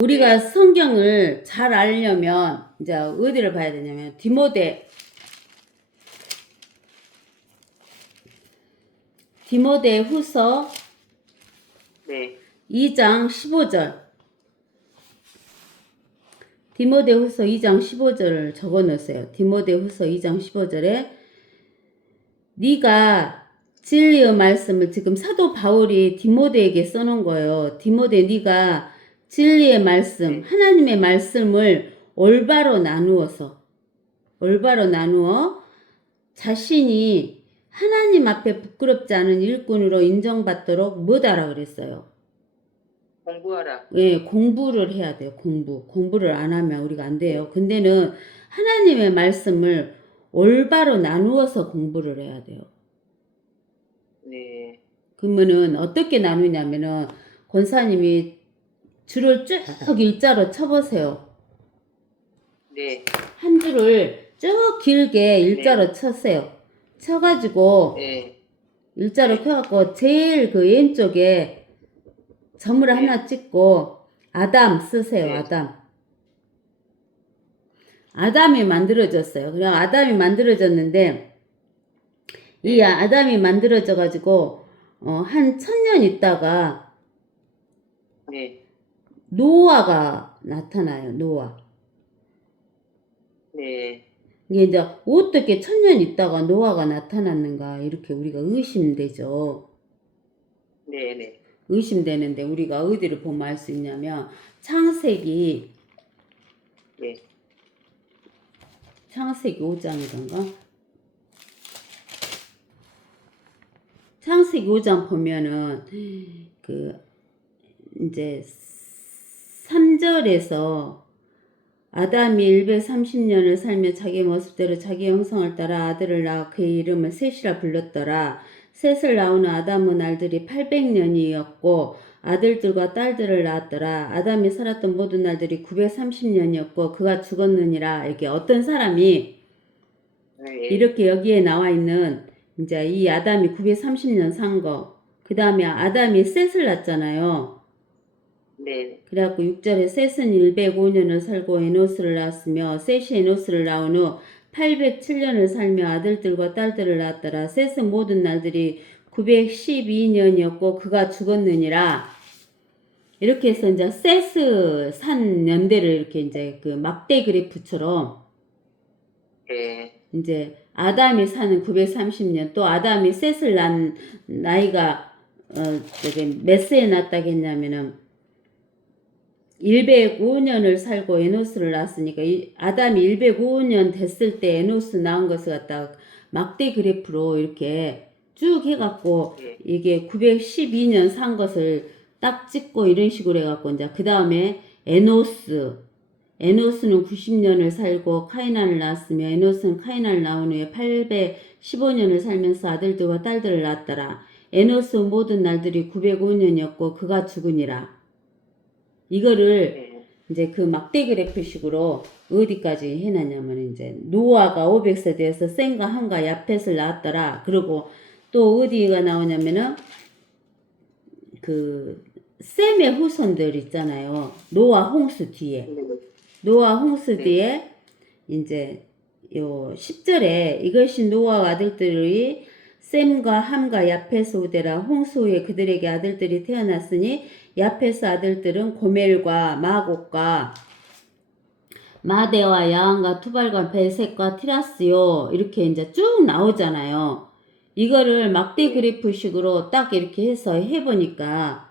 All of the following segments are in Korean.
우리가 성경을 잘 알려면 이제 어디를 봐야 되냐면 디모데 후서 네. 2장 15절. 디모데 후서 2장 15절을 적어 놓으세요. 디모데 후서 2장 15절에 네가 진리의 말씀을, 지금 사도 바울이 디모데에게 써놓은 거예요. 디모데, 네가 진리의 말씀, 하나님의 말씀을 올바로 나누어 자신이 하나님 앞에 부끄럽지 않은 일꾼으로 인정받도록 뭐다라 그랬어요? 공부하라. 예, 공부를 해야 돼요. 공부를 안 하면 우리가 안 돼요. 근데는 하나님의 말씀을 올바로 나누어서 공부를 해야 돼요. 네. 그러면은 어떻게 나누냐면은 권사님이 줄을 쭉 일자로 쳐보세요. 네. 한 줄을 쭉 길게 일자로 쳤어요. 쳐가지고 네. 일자로 펴갖고 제일 그 왼쪽에 점을 하나 찍고 아담 쓰세요. 아담이 만들어졌어요. 그냥 아담이 만들어졌는데 이 아담이 만들어져 가지고 한 1000년 있다가 노아가 나타나요. 네. 이게 이제 어떻게 1000년 있다가 노아가 나타났는가 이렇게 우리가 의심되죠. 네. 의심되는데 우리가 어디를 보면 알 수 있냐면 창세기 5장이던가? 창세기 5장 보면은 이제 3절에서 아담이 130년을 살며 자기 모습대로 자기 형상을 따라 아들을 낳아 그의 이름을 셋이라 불렀더라. 셋을 낳은 아담의 날들이 800년이었고 아들들과 딸들을 낳았더라. 아담이 살았던 모든 날들이 930년이었고 그가 죽었느니라. 이게 어떤 사람이 이렇게 여기에 나와 있는 이제 이 아담이 930년 산 거. 그 다음에 아담이 셋을 낳았잖아요. 네. 그래갖고 6절에 셋은 105년을 살고 에노스를 낳았으며 셋이 에노스를 낳은 후 807년을 살며 아들들과 딸들을 낳았더라. 셋은 모든 날들이 912년이었고 그가 죽었느니라. 이렇게 해서 이제 셋을 산 연대를 이렇게 이제 그 막대 그래프처럼 이제 아담이 사는 930년 또 아담이 셋을 낳은 나이가 몇 세에 낳았다겠냐면은 105년을 살고 에노스를 낳았으니까 아담이 105년 됐을 때 에노스 낳은 것을 갖다가 막대 그래프로 이렇게 쭉 해갖고 이게 912년 산 것을 딱 찍고 이런 식으로 해갖고 이제 그 다음에 에노스는 90년을 살고 카이난을 낳았으며 에노스는 카이난을 낳은 후에 815년을 살면서 아들들과 딸들을 낳았더라. 에노스 모든 날들이 905년이었고 그가 죽으니라. 이거를 이제 그 막대 그래프식으로 어디까지 해놨냐면 이제 노아가 500세 되어서 셈과 함과 야펫을 낳았더라. 그리고 또 어디가 나오냐면은 그 셈의 후손들 있잖아요. 노아 홍수 뒤에 이제 요 10절에 이것이 노아 아들들이 셈과 함과 야펫의 후대라. 홍수 후에 그들에게 아들들이 태어났으니 야펫의 아들들은 고멜과 마곡과 마대와 야한과 투발과 베셋과 티라스요. 이렇게 이제 쭉 나오잖아요. 이거를 막대 그래프식으로 딱 이렇게 해서 해보니까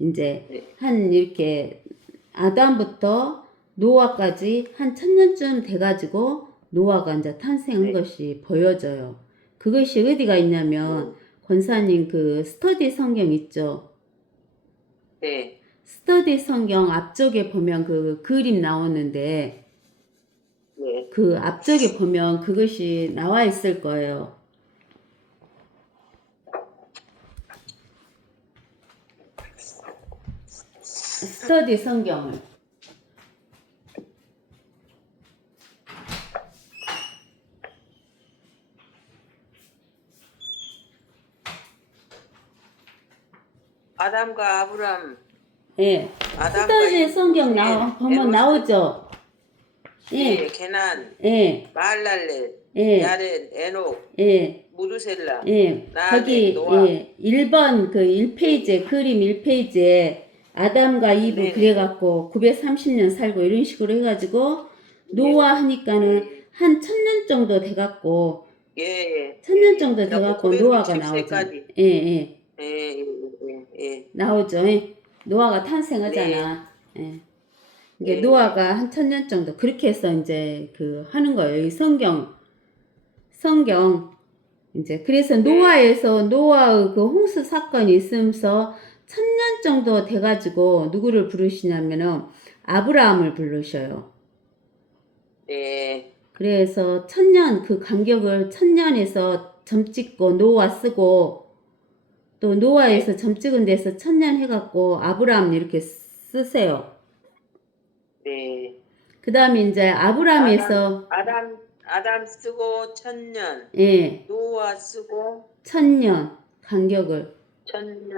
이제 한 이렇게 아담부터 노아까지 한 1000년쯤 돼가지고 노아가 이제 탄생한 것이 보여져요. 그것이 어디가 있냐면 권사님 그 스터디 성경 있죠? 네. 스터디 성경 앞쪽에 보면 그 그림 나오는데 그 앞쪽에 보면 그것이 나와 있을 거예요. 스터디 성경을. 아담과 아브람 예. 아담과 수더제 성경 예, 보면 에노스, 나오죠. 예, 예, 게난, 예, 마할랄렐, 예, 야렌, 에녹, 예, 무두셀라, 예. 나낙, 거기, 노아. 예, 1번 그 예, 1페이지에, 그림 1페이지에 아담과 이브 네네. 그래갖고 930년 살고 이런 식으로 해가지고 예, 노아 하니까는 예, 한 1000년 정도 돼갖고 예, 예, 1000년 예. 정도 그래갖고 돼갖고 노아가 나오잖아. 960세까지. 예, 예. 예, 예, 예, 예. 나오죠. 예. 노아가 네, 탄생하잖아. 예. 이게 예, 노아가 한 1000년 정도 그렇게 해서 이제 그 하는 거예요. 이 성경 이제 그래서 네, 노아의 그 홍수 사건이 있으면서 1000년 정도 돼가지고 누구를 부르시냐면은 아브라함을 부르셔요. 네, 그래서 1000년 그 간격을 1000년에서 점 찍고 노아 쓰고 또 노아에서 네, 점 찍은 데서 1000년 해갖고 아브라함 이렇게 쓰세요. 네. 그 다음에 이제 아담, 아브라함에서 아담, 아담 쓰고 1000년, 예, 노아 쓰고 1000년 간격을 1000년.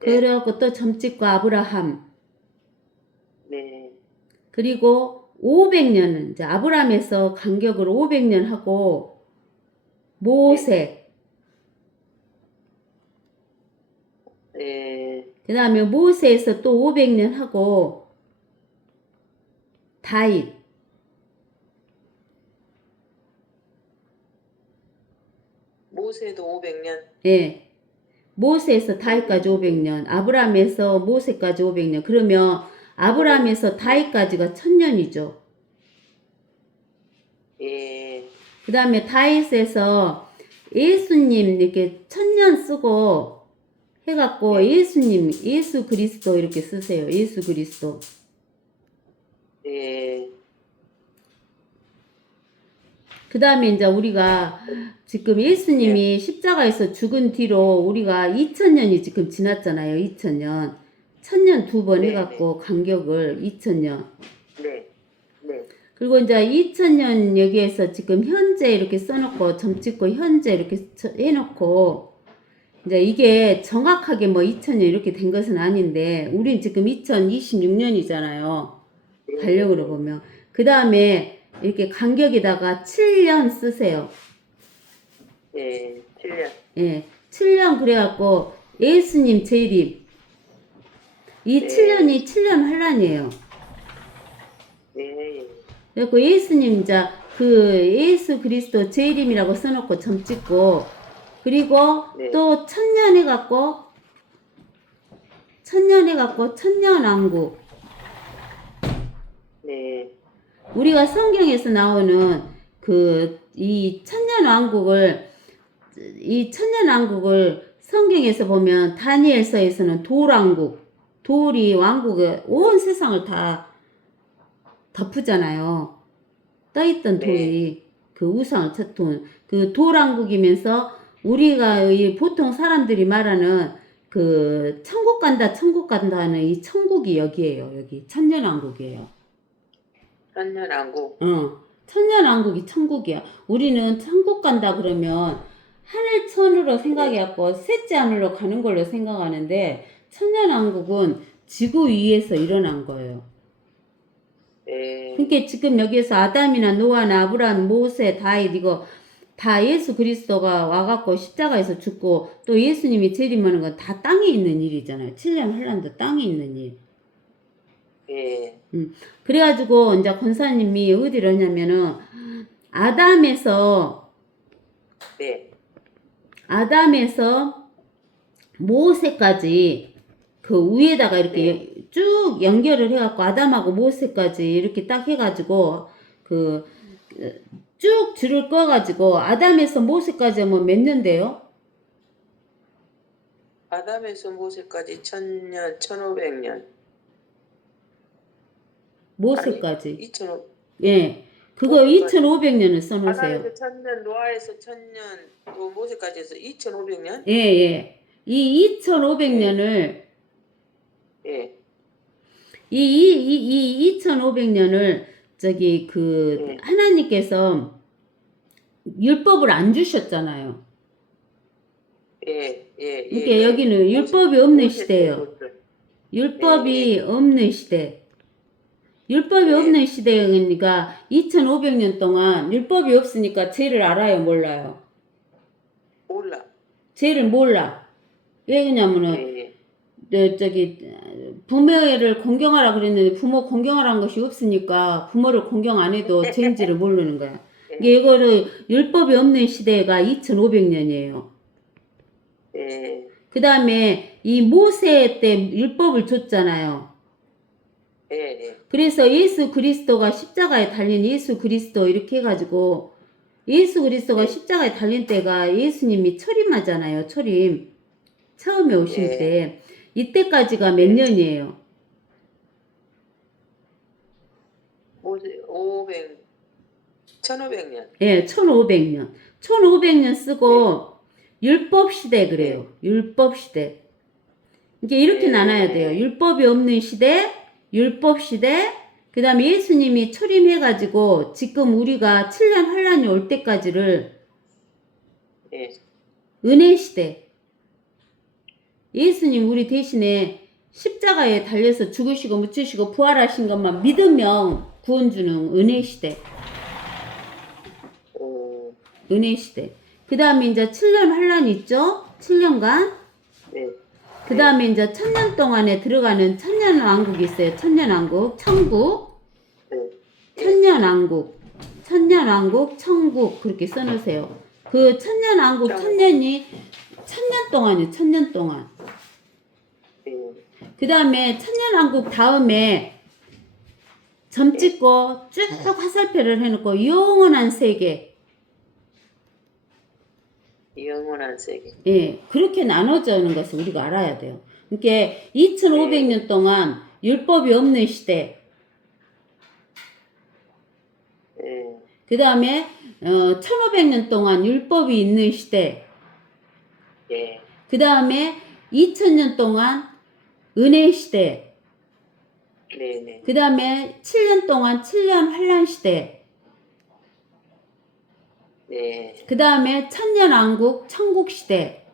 네, 그래갖고 또 점 찍고 아브라함 네, 그리고 500년은 이제 아브라함에서 간격으로 500년 하고 네, 모세 네. 그 다음에 모세에서 또 500년 하고 다윗 모세도 500년. 예 모세에서 다윗까지 네, 500년 아브라함에서 모세까지 500년 그러면 아브라함에서 다윗까지가 1000년이죠. 예, 그 다음에 다윗에서 예수님 이렇게 1000년 쓰고 해갖고 예, 예수님 예수 그리스도 이렇게 쓰세요. 예수 그리스도 예, 그 다음에 이제 우리가 지금 예. 예수님이 십자가에서 죽은 뒤로 우리가 2000년이 지금 지났잖아요. 2000년. 1000년 두 번 네, 네, 해갖고 간격을 2000년. 네, 네, 그리고 이제 2000년 여기에서 지금 현재 이렇게 써놓고 점 찍고 현재 이렇게 해놓고 이제 이게 정확하게 뭐 2000년 이렇게 된 것은 아닌데 우린 지금 2026년이잖아요. 달력으로 네, 보면. 그 다음에 이렇게 간격에다가 7년 쓰세요. 예, 7년. 예, 7년 그래갖고 예수님 재림 이 네, 7년이 7년 환란이에요. 네, 그래갖고 예수님 이제 그 예수 그리스도 재림이라고 써놓고 점 찍고 그리고 네, 또 천년 해갖고 천년왕국 네, 우리가 성경에서 나오는 그 이 천년왕국을 성경에서 보면 다니엘서에서는 돌왕국 돌이 왕국의 온 세상을 다 덮으잖아요. 떠있던 네, 돌이 그 우상을 쳤던 그 돌왕국이면서 우리가 이 보통 사람들이 말하는 그 천국 간다 하는 이 천국이 여기에요. 여기 천년왕국이에요. 천년왕국. 천년왕국이 천국이야. 우리는 천국 간다 그러면 하늘천으로 네, 생각해갖고 셋째 하늘로 가는 걸로 생각하는데 천년왕국은 지구 위에서 일어난 거예요. 네, 그러니까 지금 여기에서 아담이나 노아나 아브라함, 모세, 다윗 이거 다 예수 그리스도가 와갖고 십자가에서 죽고 또 예수님이 재림하는 건 다 땅에 있는 일이잖아요. 7년 환란도 땅에 있는 일. 예, 그래가지고 이제 권사님이 어디를 하냐면은 아담에서 네, 모세까지 그 위에다가 네, 이렇게 쭉 연결을 해갖고 아담하고 모세까지 이렇게 딱 해가지고 그 쭉 줄을 꺼가지고 아담에서 모세까지 하면 몇 년 돼요? 아담에서 모세까지 1000년, 1500년. 아니, 모세까지. 2500, 예. 그거 모세까지. 2500년을 써놓으세요. 아담에서 1000년, 노아에서 1000년, 또 모세까지 해서 2500년? 예, 예. 이 예, 2500년을 예, 이 2500년을 저기 그 예, 하나님께서 율법을 안 주셨잖아요. 예, 예, 예, 그러니까 예. 여기는 모세, 율법이 없는 모세 때 시대예요. 줬어요. 율법이 없는 시대. 율법이 없는 시대니까 2500년 동안 율법이 없으니까 죄를 알아요, 몰라요? 몰라. 죄를 몰라. 왜 그러냐면은 네. 부모를 공경하라 그랬는데 부모 공경하라는 것이 없으니까 부모를 공경 안 해도 죄인지를 모르는 거야. 이거를 율법이 없는 시대가 2500년이에요. 네. 그 다음에 이 모세 때 율법을 줬잖아요. 네. 그래서 예수 그리스도가 십자가에 달린 예수 그리스도 이렇게 해가지고 예수 그리스도가 십자가에 달린 때가 예수님이 초림하잖아요. 초림. 처음에 오실 때. 이때까지가 몇 년이에요? 1500년. 예, 1500년. 1500년 쓰고 율법 시대 그래요. 율법 시대. 이게 이렇게 나눠야 돼요. 율법이 없는 시대, 율법 시대, 그 다음에 예수님이 초림해가지고 지금 우리가 7년 환란이 올 때까지를 은혜 시대. 예수님 우리 대신에 십자가에 달려서 죽으시고 묻히시고 부활하신 것만 믿으면 구원 주는 은혜 시대. 은혜 시대. 그 다음에 이제 7년 환란이 있죠? 7년간. 그 다음에 이제 1000년 동안에 들어가는 천년왕국이 있어요. 천년왕국, 천국. 천년왕국, 천년왕국, 천국 그렇게 써놓으세요. 그 천년왕국 천년이 1000년 동안이에요. 1000년 동안. 그 다음에 천년왕국 다음에 점 찍고 쭉 화살표를 해놓고 영원한 세계. 영원한 세계. 예, 그렇게 나눠지는 것을 우리가 알아야 돼요. 그러니까 2500년 동안 율법이 없는 시대. 그 다음에 1500년 동안 율법이 있는 시대. 그 다음에 2000년 동안 은혜 시대. 그 다음에 7년 동안 7년 환란 시대. 그 다음에 천년왕국 천국 시대.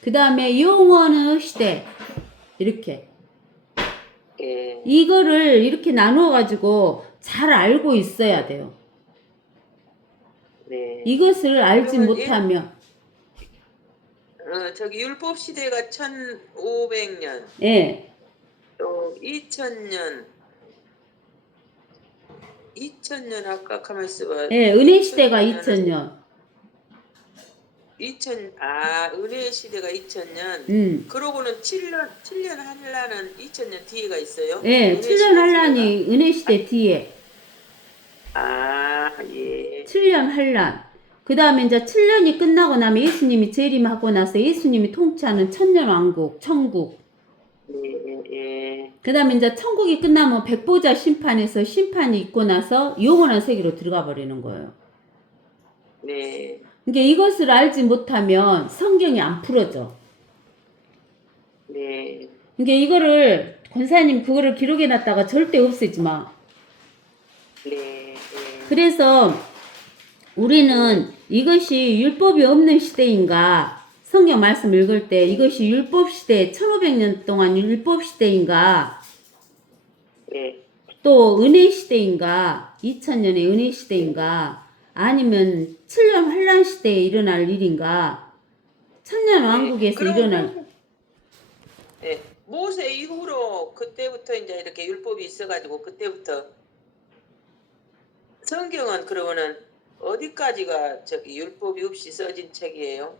그 다음에 영원의 시대. 이렇게. 이거를 이렇게 나누어 가지고 잘 알고 있어야 돼요. 이것을 알지 못하면 저기 율법 시대가 1500년. 또 2000년 아까 가만 있어봐. 은혜 시대가 2000년. 은혜 시대가 2000년. 그러고는 7년 한란은 2000년 뒤에가 있어요. 7년 한란이 은혜 시대 뒤에. 7년 한란. 그 다음에 이제 7년이 끝나고 나면 예수님이 재림하고 나서 예수님이 통치하는 천년왕국, 천국. 그 다음에 이제 천국이 끝나면 백보자 심판에서 심판이 있고 나서 영원한 세계로 들어가 버리는 거예요. 그러니까 이것을 알지 못하면 성경이 안 풀어져. 그러니까 이거를 권사님 그거를 기록해 놨다가 절대 없애지 마. 그래서 우리는 이것이 율법이 없는 시대인가, 성경 말씀 읽을 때 이것이 율법 시대, 1500년 동안 율법 시대인가, 또 은혜 시대인가, 2000년의 은혜 시대인가, 아니면 7년 환란 시대에 일어날 일인가, 천년 왕국에서 일어날. 모세 이후로 그때부터 이제 이렇게 율법이 있어가지고 그때부터 성경은 그러면은 어디까지가 저기 율법이 없이 써진 책이에요?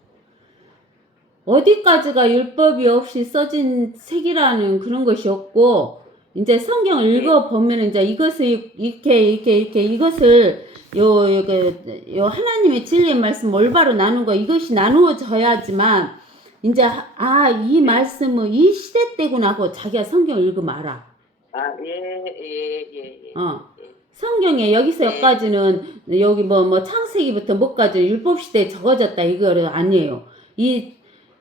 어디까지가 율법이 없이 써진 책이라는 그런 것이 없고, 이제 성경을 읽어보면 이제 이것을 이렇게 이것을 요 하나님의 진리의 말씀 올바로 나눈 거, 이것이 나누어져야지만 이제 이 말씀은 이 시대 때구나 하고 자기가 성경을 읽으면 알아. 성경에 여기서 여기까지는 여기 뭐 창세기부터 뭐까지 율법 시대에 적어졌다 이거는 아니에요. 이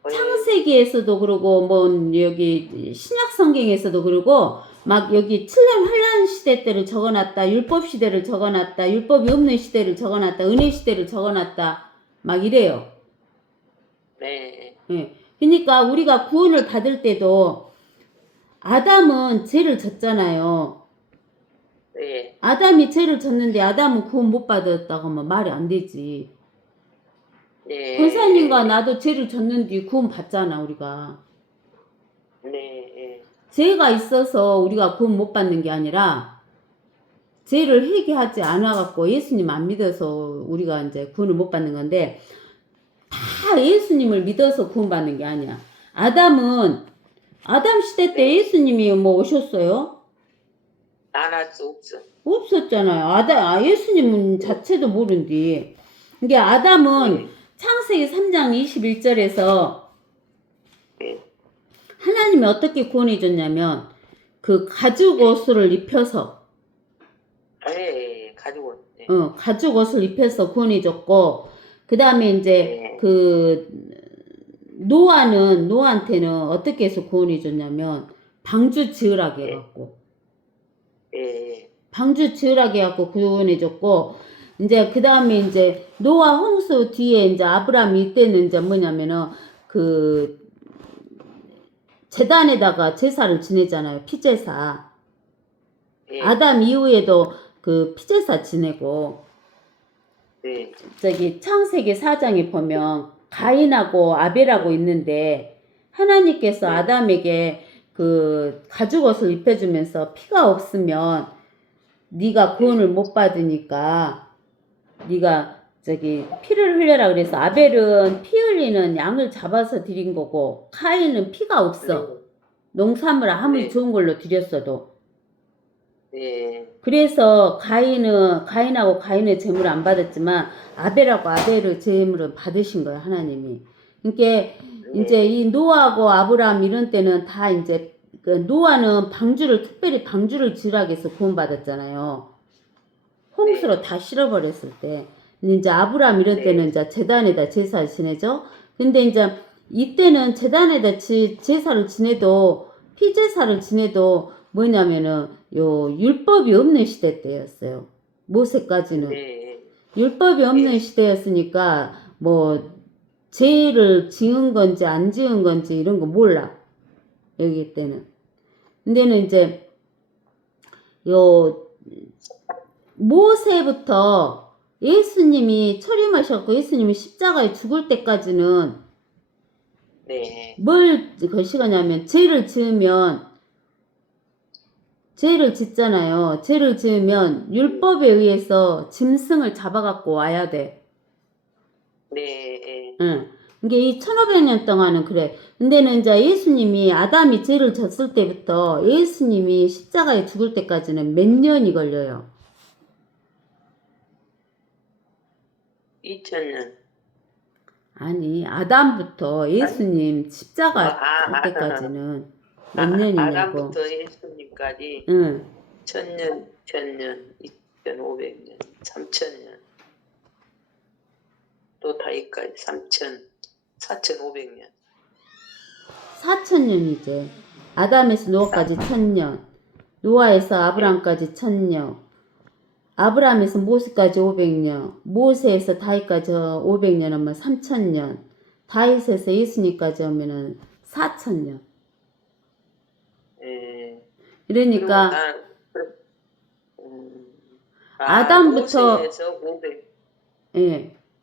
창세기에서도 그러고 뭐 여기 신약 성경에서도 그러고 막 여기 7년 환란 시대 때를 적어놨다, 율법 시대를 적어놨다, 율법이 없는 시대를 적어놨다, 은혜 시대를 적어놨다 막 이래요. 그러니까 우리가 구원을 받을 때도 아담은 죄를 졌잖아요. 네. 아담이 죄를 졌는데 아담은 구원 못 받았다고 하면 말이 안 되지. 네. 권사님과 나도 죄를 졌는데 구원 받잖아, 우리가. 네. 죄가 있어서 우리가 구원 못 받는 게 아니라 죄를 회개하지 않아갖고 예수님 안 믿어서 우리가 이제 구원을 못 받는 건데 다 예수님을 믿어서 구원 받는 게 아니야. 아담 시대 때 예수님이 뭐 오셨어요? 안 왔어, 없어. 없었잖아요. 예수님은 자체도 모른디. 이게 아담은 창세기 3장 21절에서 네. 하나님이 어떻게 구원해 줬냐면 그 가죽 옷을 입혀서 네, 가지고. 네. 가죽 옷을 입혀서 구원해 줬고 그 다음에 이제 그 노아한테는 어떻게 해서 구원해 줬냐면 방주 지으라게 해갖고 방주 지으라게 해갖고 구원해 줬고 이제 그 다음에 이제 노아 홍수 뒤에 이제 아브라함이 이때는 이제 뭐냐면은 그 제단에다가 제사를 지내잖아요. 피제사. 아담 이후에도 그 피제사 지내고 저기 창세기 4장에 보면 가인하고 아벨하고 있는데 하나님께서 아담에게 그 가죽옷을 입혀주면서 피가 없으면 네가 구원을 못 받으니까 네가 저기 피를 흘려라 그래서 아벨은 피 흘리는 양을 잡아서 드린 거고 가인은 피가 없어. 농산물 아무리 좋은 걸로 드렸어도. 그래서 가인하고 가인의 제물을 안 받았지만 아벨하고 아벨의 제물을 받으신 거예요, 하나님이. 그러니까 이제 이 노아하고 아브라함 이런 때는 다 이제 그 노아는 특별히 방주를 지으라고 해서 구원받았잖아요. 홍수로 다 실어버렸을 때. 이제 아브라함 이런 때는 이제 제단에다 제사를 지내죠. 근데 이제 이때는 제단에다 제사를 지내도 피제사를 지내도 뭐냐면은 요 율법이 없는 시대 때였어요. 모세까지는 율법이 없는 시대였으니까 뭐 죄를 지은 건지 안 지은 건지 이런 거 몰라. 여기 때는. 근데는 이제 요 모세부터 예수님이 철임하셨고 예수님이 십자가에 죽을 때까지는 뭘 거시가냐면 죄를 짓잖아요. 죄를 지으면 율법에 의해서 짐승을 잡아갖고 와야 돼. 응. 이게 이 1500년 동안은 그래. 근데는 이제 예수님이 아담이 죄를 졌을 때부터 예수님이 십자가에 죽을 때까지는 몇 년이 걸려요? 2000년. 아니, 아담부터 예수님 십자가 갈 때까지는 몇 년이냐고. 아담부터 예수님까지 응. 1000년, 2000년, 2500년, 3000년. 또 다이까지 4500년. 4000년이지. 아담에서 노아까지 1000년. 노아에서 아브람까지 1000년. 아브람에서 모세까지 500년. 모세에서 다윗까지 500년 하면 3000년. 다윗에서 예수님까지 하면은 4000년. 그러니까 아담부터 모세에서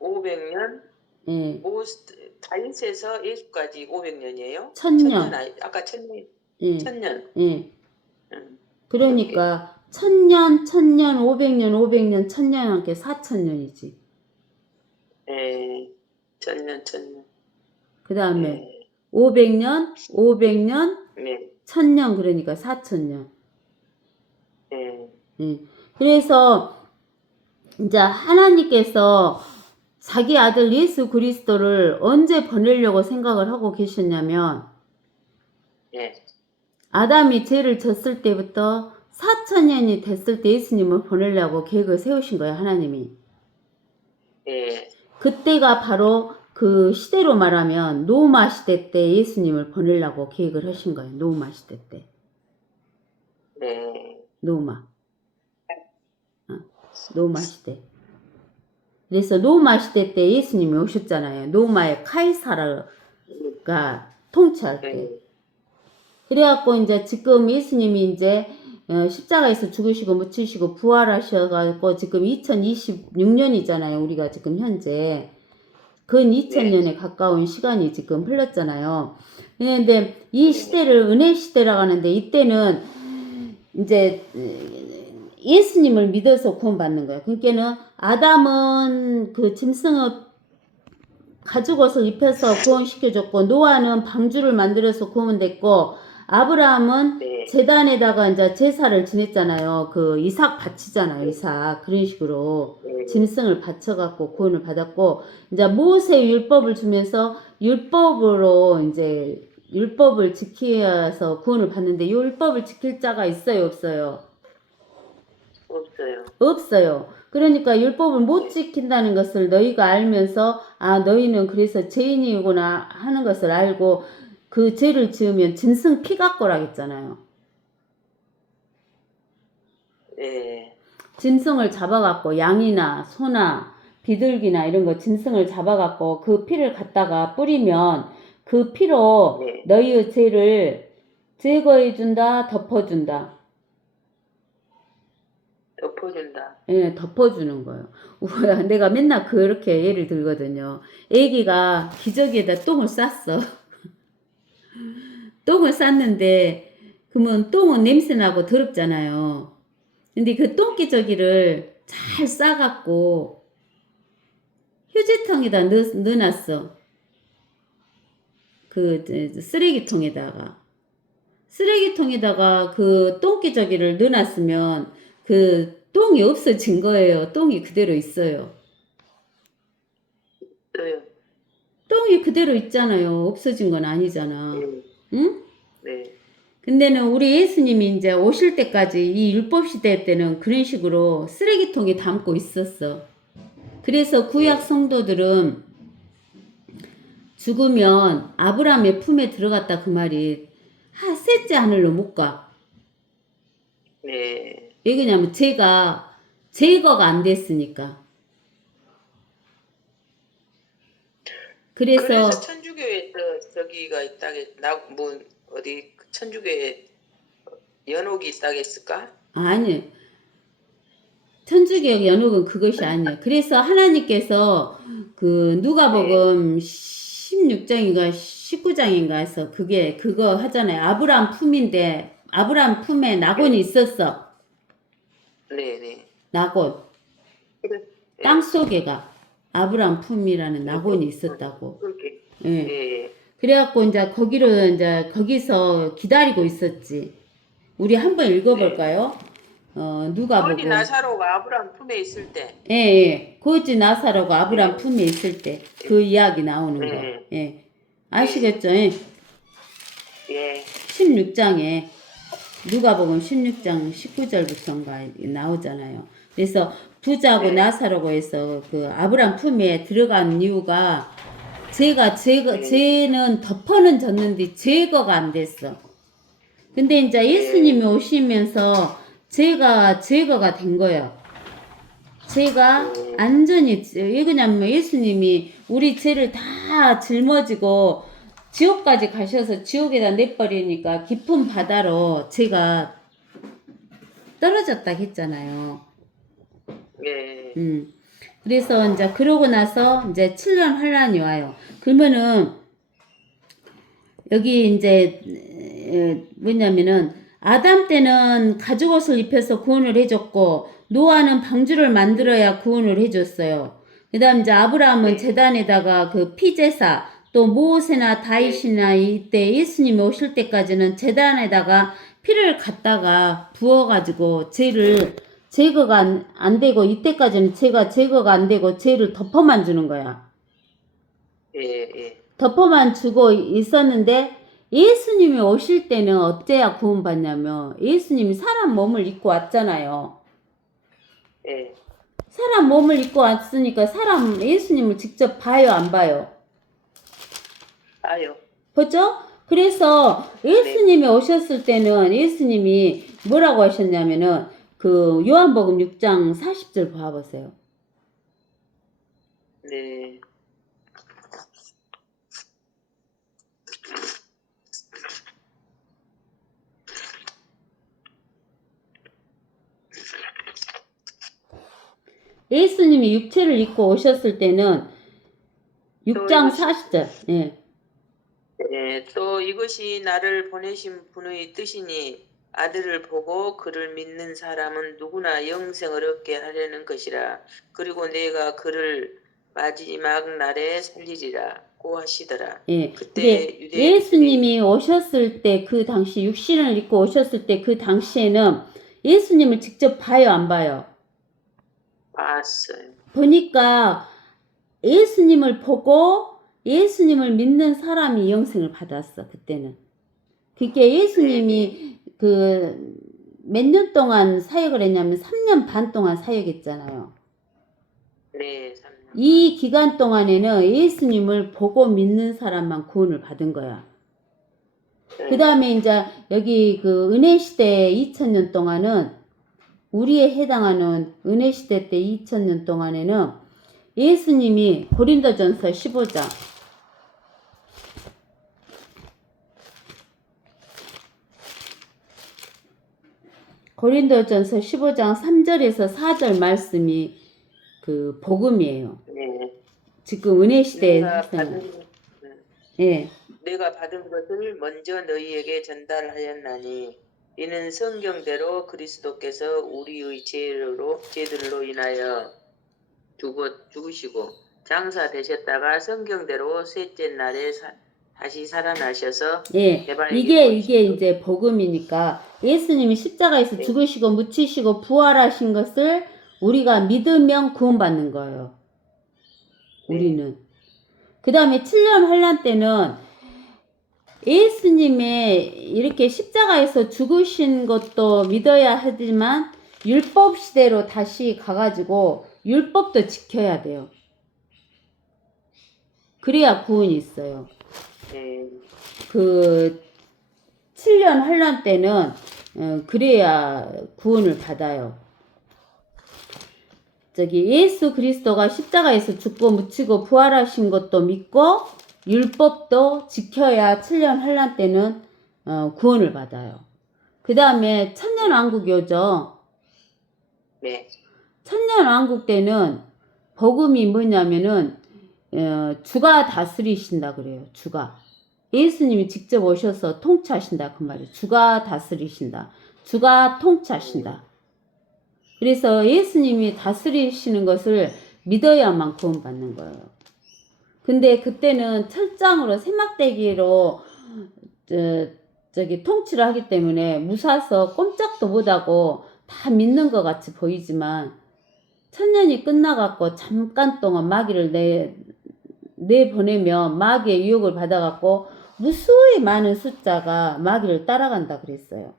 500년. 다윗에서 예수까지 500년이에요? 1000년. 아까 1000년. 1000년. 그러니까 1000년, 500년, 1000년 함께 4000년이지. 1000년. 그 다음에 500년, 1000년 그러니까 4000년. 그래서 이제 하나님께서 자기 아들 예수 그리스도를 언제 보내려고 생각을 하고 계셨냐면 아담이 죄를 졌을 때부터 4000년이 됐을 때 예수님을 보내려고 계획을 세우신 거예요, 하나님이. 그때가 바로 그 시대로 말하면 노마 시대 때 예수님을 보내려고 계획을 하신 거예요. 노마 시대 때. 노마 시대. 그래서 노마 시대 때 예수님이 오셨잖아요. 노마의 카이사르가 가 통치할 때. 네. 그래갖고 이제 지금 예수님이 이제 십자가에서 죽으시고 묻히시고 부활하셔가지고 지금 2026년이잖아요. 우리가 지금 현재 근 2000년에 가까운 시간이 지금 흘렀잖아요. 그런데 이 시대를 은혜 시대라고 하는데 이때는 이제 예수님을 믿어서 구원받는 거예요. 그러니까는 아담은 그 짐승을 가죽옷을 입혀서 구원시켜줬고 노아는 방주를 만들어서 구원됐고 아브라함은 네. 제단에다가 이제 제사를 지냈잖아요. 그 이삭 바치잖아요. 이삭 그런 식으로 네. 짐승을 바쳐갖고 구원을 받았고 이제 모세 율법을 주면서 율법으로 이제 율법을 지키어서 구원을 받는데 이 율법을 지킬 자가 있어요, 없어요? 없어요. 없어요. 그러니까 율법을 못 지킨다는 것을 너희가 알면서 아 너희는 그래서 죄인이구나 하는 것을 알고 그 죄를 지으면 짐승 피 갖고라 했잖아요. 네. 짐승을 잡아갖고 양이나 소나 비둘기나 이런 거 짐승을 잡아갖고 그 피를 갖다가 뿌리면 그 피로 네. 너희의 죄를 제거해준다, 덮어준다. 덮어준다. 예, 덮어주는 거예요. 우와, 내가 맨날 그렇게 예를 들거든요. 애기가 기저귀에다 똥을 쌌어. 똥을 쌌는데, 그러면 똥은 냄새나고 더럽잖아요. 근데 그 똥기저귀를 잘 싸갖고, 휴지통에다 넣어놨어. 쓰레기통에다가. 쓰레기통에다가 그 똥기저귀를 넣어놨으면, 그 똥이 없어진 거예요. 똥이 그대로 있어요. 또요. 똥이 그대로 있잖아요. 없어진 건 아니잖아. 네. 응? 네. 근데는 우리 예수님이 이제 오실 때까지 이 율법 시대 때는 그런 식으로 쓰레기통에 담고 있었어. 그래서 구약 성도들은 죽으면 아브라함의 품에 들어갔다 그 말이 셋째 하늘로 못 가. 네. 왜 그러냐면 제거가 안 됐으니까. 그래서 천주교에 저기가 있다게 나뭐 어디 천주교에 연옥이 있다겠을까? 아니 천주교의 연옥은 그것이 아니에요. 그래서 하나님께서 그 누가복음 16장인가 19장인가 해서 그거 하잖아요. 아브라함 품인데 아브라함 품에 낙원이 있었어. 네네. 낙원. 그래. 땅 속에가 아브라함 품이라는 낙원이 있었다고. 그렇게. 예. 예. 그래갖고 이제 거기서 기다리고 있었지. 우리 한번 읽어볼까요? 누가복음. 거기 나사로가 아브라함 품에 있을 때. 예. 거지 나사로가 아브라함 품에 있을 때 그 이야기 나오는 거. 예. 아시겠죠? 예. 예. 16장에 누가복음 16장 19절부터인가 나오잖아요. 그래서 부자고 나사로고 해서 그 아브라함 품에 들어간 이유가 죄는 덮어는 졌는데 제거가 안 됐어. 근데 이제 예수님이 오시면서 제거가 된 거예요. 죄가 완전히 왜 그러냐면 예수님이 우리 죄를 다 짊어지고 지옥까지 가셔서 지옥에다 내버리니까 깊은 바다로 죄가 떨어졌다 했잖아요. 예. 그래서 이제 그러고 나서 이제 7년 환란이 와요. 그러면은 여기 이제 뭐냐면은 아담 때는 가죽옷을 입혀서 구원을 해줬고 노아는 방주를 만들어야 구원을 해줬어요. 그다음 이제 아브라함은 제단에다가 그 피제사 또 모세나 다윗이나 이때 예수님이 오실 때까지는 제단에다가 피를 갖다가 부어가지고 죄를 제거가 안 되고 이때까지는 죄가 제거가 안 되고 죄를 덮어만 주는 거야. 예. 덮어만 주고 있었는데 예수님이 오실 때는 어째야 구원받냐면 예수님이 사람 몸을 입고 왔잖아요. 예. 사람 몸을 입고 왔으니까 예수님을 직접 봐요, 안 봐요? 봐요. 그죠? 그래서 예수님이 오셨을 때는 예수님이 뭐라고 하셨냐면은 그 요한복음 6장 40절 봐보세요. 네. 예수님이 육체를 입고 오셨을 때는 6장 이것이- 40절. 예. 예, 또 이것이 나를 보내신 분의 뜻이니 아들을 보고 그를 믿는 사람은 누구나 영생을 얻게 하려는 것이라. 그리고 내가 그를 마지막 날에 살리리라고 하시더라. 예. 그때 이게 유대 예수님이 오셨을 때 그 당시 육신을 입고 오셨을 때 그 당시에는 예수님을 직접 봐요, 안 봐요? 봤어요. 보니까 예수님을 보고 예수님을 믿는 사람이 영생을 받았어, 그때는. 그게 예수님이 그 몇 년 동안 사역을 했냐면 3년 반 동안 사역했잖아요. 네, 3년. 이 기간 동안에는 예수님을 보고 믿는 사람만 구원을 받은 거야. 그 다음에 이제 여기 그 은혜 시대 2000년 동안은 우리에 해당하는 은혜 시대 때 2000년 동안에는 예수님이 고린도전서 15장 고린도전서 15장 3절에서 4절 말씀이 그 복음이에요. 네. 지금 은혜 시대에 내가 살아요. 받은, 예. 내가 받은 것을 먼저 너희에게 전달하였나니 이는 성경대로 그리스도께서 우리의 죄들로 인하여 죽으시고 장사되셨다가 성경대로 셋째 날에 다시 살아나셔서 예, 대바에게 이게 보이시고 이제 복음이니까 예수님이 십자가에서 네. 죽으시고 묻히시고 부활하신 것을 우리가 믿으면 구원받는 거예요. 우리는. 그 다음에 7년 환란 때는 예수님의 이렇게 십자가에서 죽으신 것도 믿어야 하지만 율법 시대로 다시 가가지고 율법도 지켜야 돼요. 그래야 구원이 있어요. 네. 그 7년 환란 때는 그래야 구원을 받아요. 저기 예수 그리스도가 십자가에서 죽고 묻히고 부활하신 것도 믿고 율법도 지켜야 7년 환란 때는 구원을 받아요. 그 다음에 천년왕국이죠. 네. 천년왕국 때는 복음이 뭐냐면은 주가 다스리신다 그래요. 주가. 예수님이 직접 오셔서 통치하신다 그 말이에요. 주가 다스리신다. 주가 통치하신다. 그래서 예수님이 다스리시는 것을 믿어야만 구원받는 거예요. 근데 그때는 철장으로 세막대기로 저기 통치를 하기 때문에 무사서 꼼짝도 못하고 다 믿는 것 같이 보이지만 천년이 끝나갖고 잠깐 동안 마귀를 내보내면 마귀의 유혹을 받아갖고 무수히 많은 숫자가 마귀를 따라간다 그랬어요.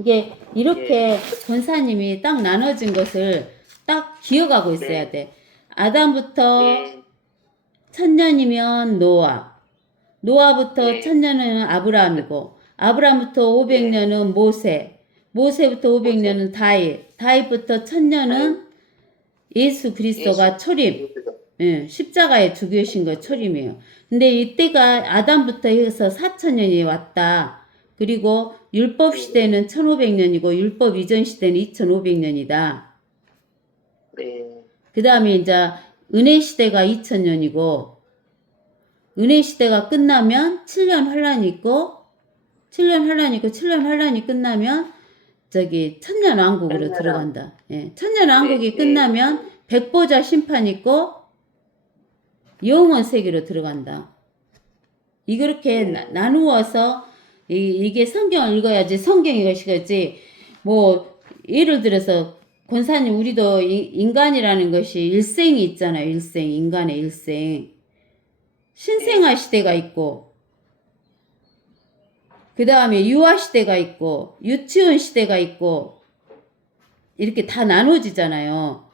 이게 이렇게 권사님이 딱 나눠진 것을 딱 기억하고 있어야 돼. 아담부터 네. 1000년이면 노아, 노아부터 네. 1000년은 아브라함이고 아브라함부터 500년은 모세, 모세부터 500년은 다윗, 다윗부터 1000년은 예수 그리스도가 초림, 예, 십자가에 죽으신 거 초림이에요. 근데 이때가 아담부터 해서 4000년이 왔다. 그리고 율법 시대는 1500년이고 율법 이전 시대는 2500년이다. 네. 그 다음에 이제 은혜 시대가 2000년이고 은혜 시대가 끝나면 7년 환란이 있고 7년 환란이 있고 7년 환란이 끝나면 저기 천년 왕국으로 천년 들어간다. 예, 천년 왕국이 네. 끝나면 백보자 심판 있고 영원 세계로 들어간다. 이렇게 나누어서 이게 성경을 읽어야지 성경이 것이겠지. 뭐 예를 들어서 권사님 우리도 인간이라는 것이 일생이 있잖아요. 일생 인간의 일생. 신생아 시대가 있고 그 다음에 유아 시대가 있고 유치원 시대가 있고 이렇게 다 나눠지잖아요.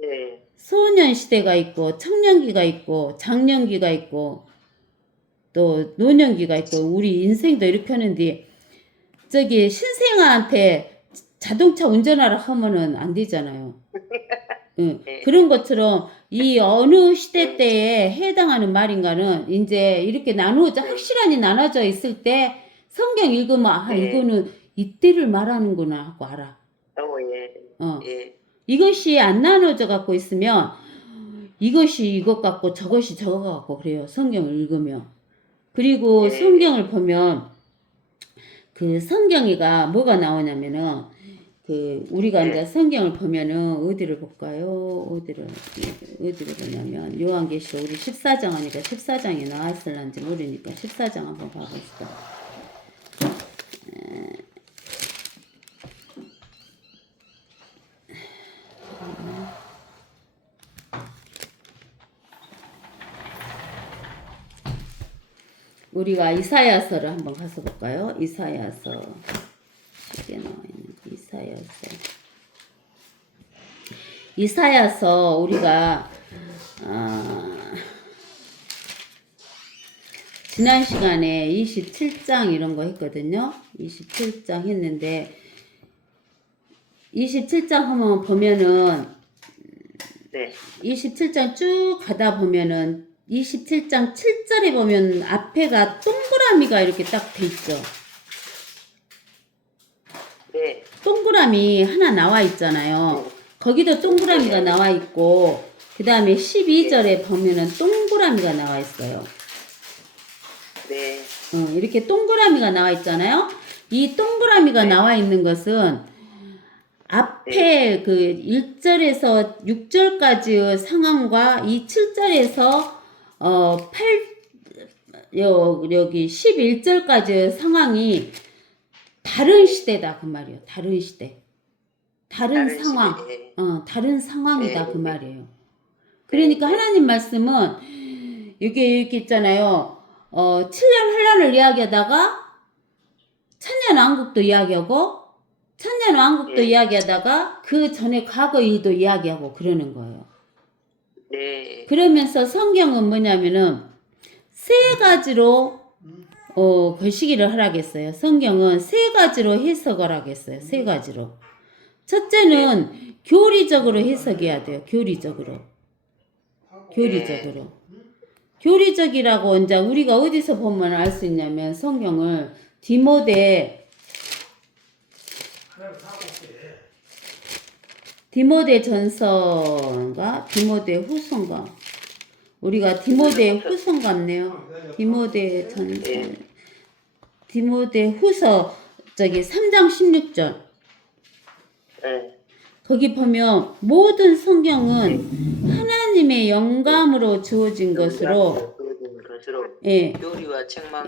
네. 소년 시대가 있고 청년기가 있고 장년기가 있고 또 노년기가 있고 우리 인생도 이렇게 하는데 저기 신생아한테 자동차 운전하라 하면은 안 되잖아요. 응. 그런 것처럼 이 어느 시대 때에 해당하는 말인가는 이제 이렇게 나누어져 확실하게 나눠져 있을 때 성경 읽으면 아 이거는 이때를 말하는구나 하고 알아. 예. 어. 예. 이것이 안 나눠져 갖고 있으면 이것이 이것 같고 저것이 저것 같고 그래요. 성경을 읽으면. 그리고 네. 성경을 보면 그 성경이가 뭐가 나오냐면은 그 우리가 네. 이제 성경을 보면은 어디를 볼까요? 어디를 보냐면 요한계시록 우리 14장 하니까 14장이 나왔을런지 모르니까 14장 한번 봐봅시다. 우리가 이사야서를 한번 가서 볼까요? 이사야서 시에 나와 있는 이사야서 우리가 지난 시간에 27장 이런 거 했거든요. 27장 했는데 27장 한번 보면은 네. 27장 쭉 가다 보면은 27장 7절에 보면 앞에가 동그라미가 이렇게 딱 돼 있죠. 네. 동그라미 하나 나와 있잖아요. 거기도 동그라미가 나와 있고 그 다음에 12절에 보면은 동그라미가 나와 있어요. 네. 이렇게 동그라미가 나와 있잖아요. 이 동그라미가 나와 있는 것은 앞에 그 1절에서 6절까지의 상황과 이 7절에서 8 여기 11절까지의 상황이 다른 시대다 그 말이에요. 다른 시대. 다른 상황. 시대. 다른 상황이다 네. 그 말이에요. 그러니까 하나님 말씀은 이게 이렇게 있잖아요. 7년 환란을 이야기하다가 천년 왕국도 이야기하고 천년 왕국도 이야기하다가 그 전에 과거 일도 이야기하고 그러는 거예요. 네. 그러면서 성경은 뭐냐면은 세 가지로 거시기를 하라겠어요. 성경은 세 가지로 해석을 하겠어요. 세 가지로. 첫째는 교리적으로 해석해야 돼요. 교리적으로. 교리적이라고 이제 우리가 어디서 보면 알 수 있냐면 성경을 디모데 전서인가 디모데 후서인가 우리가 디모데 후서 같네요. 디모데 전서 디모데 후서 저기 3장 16절 거기 보면 모든 성경은 하나님의 영감으로 주어진 것으로 교리와 책망.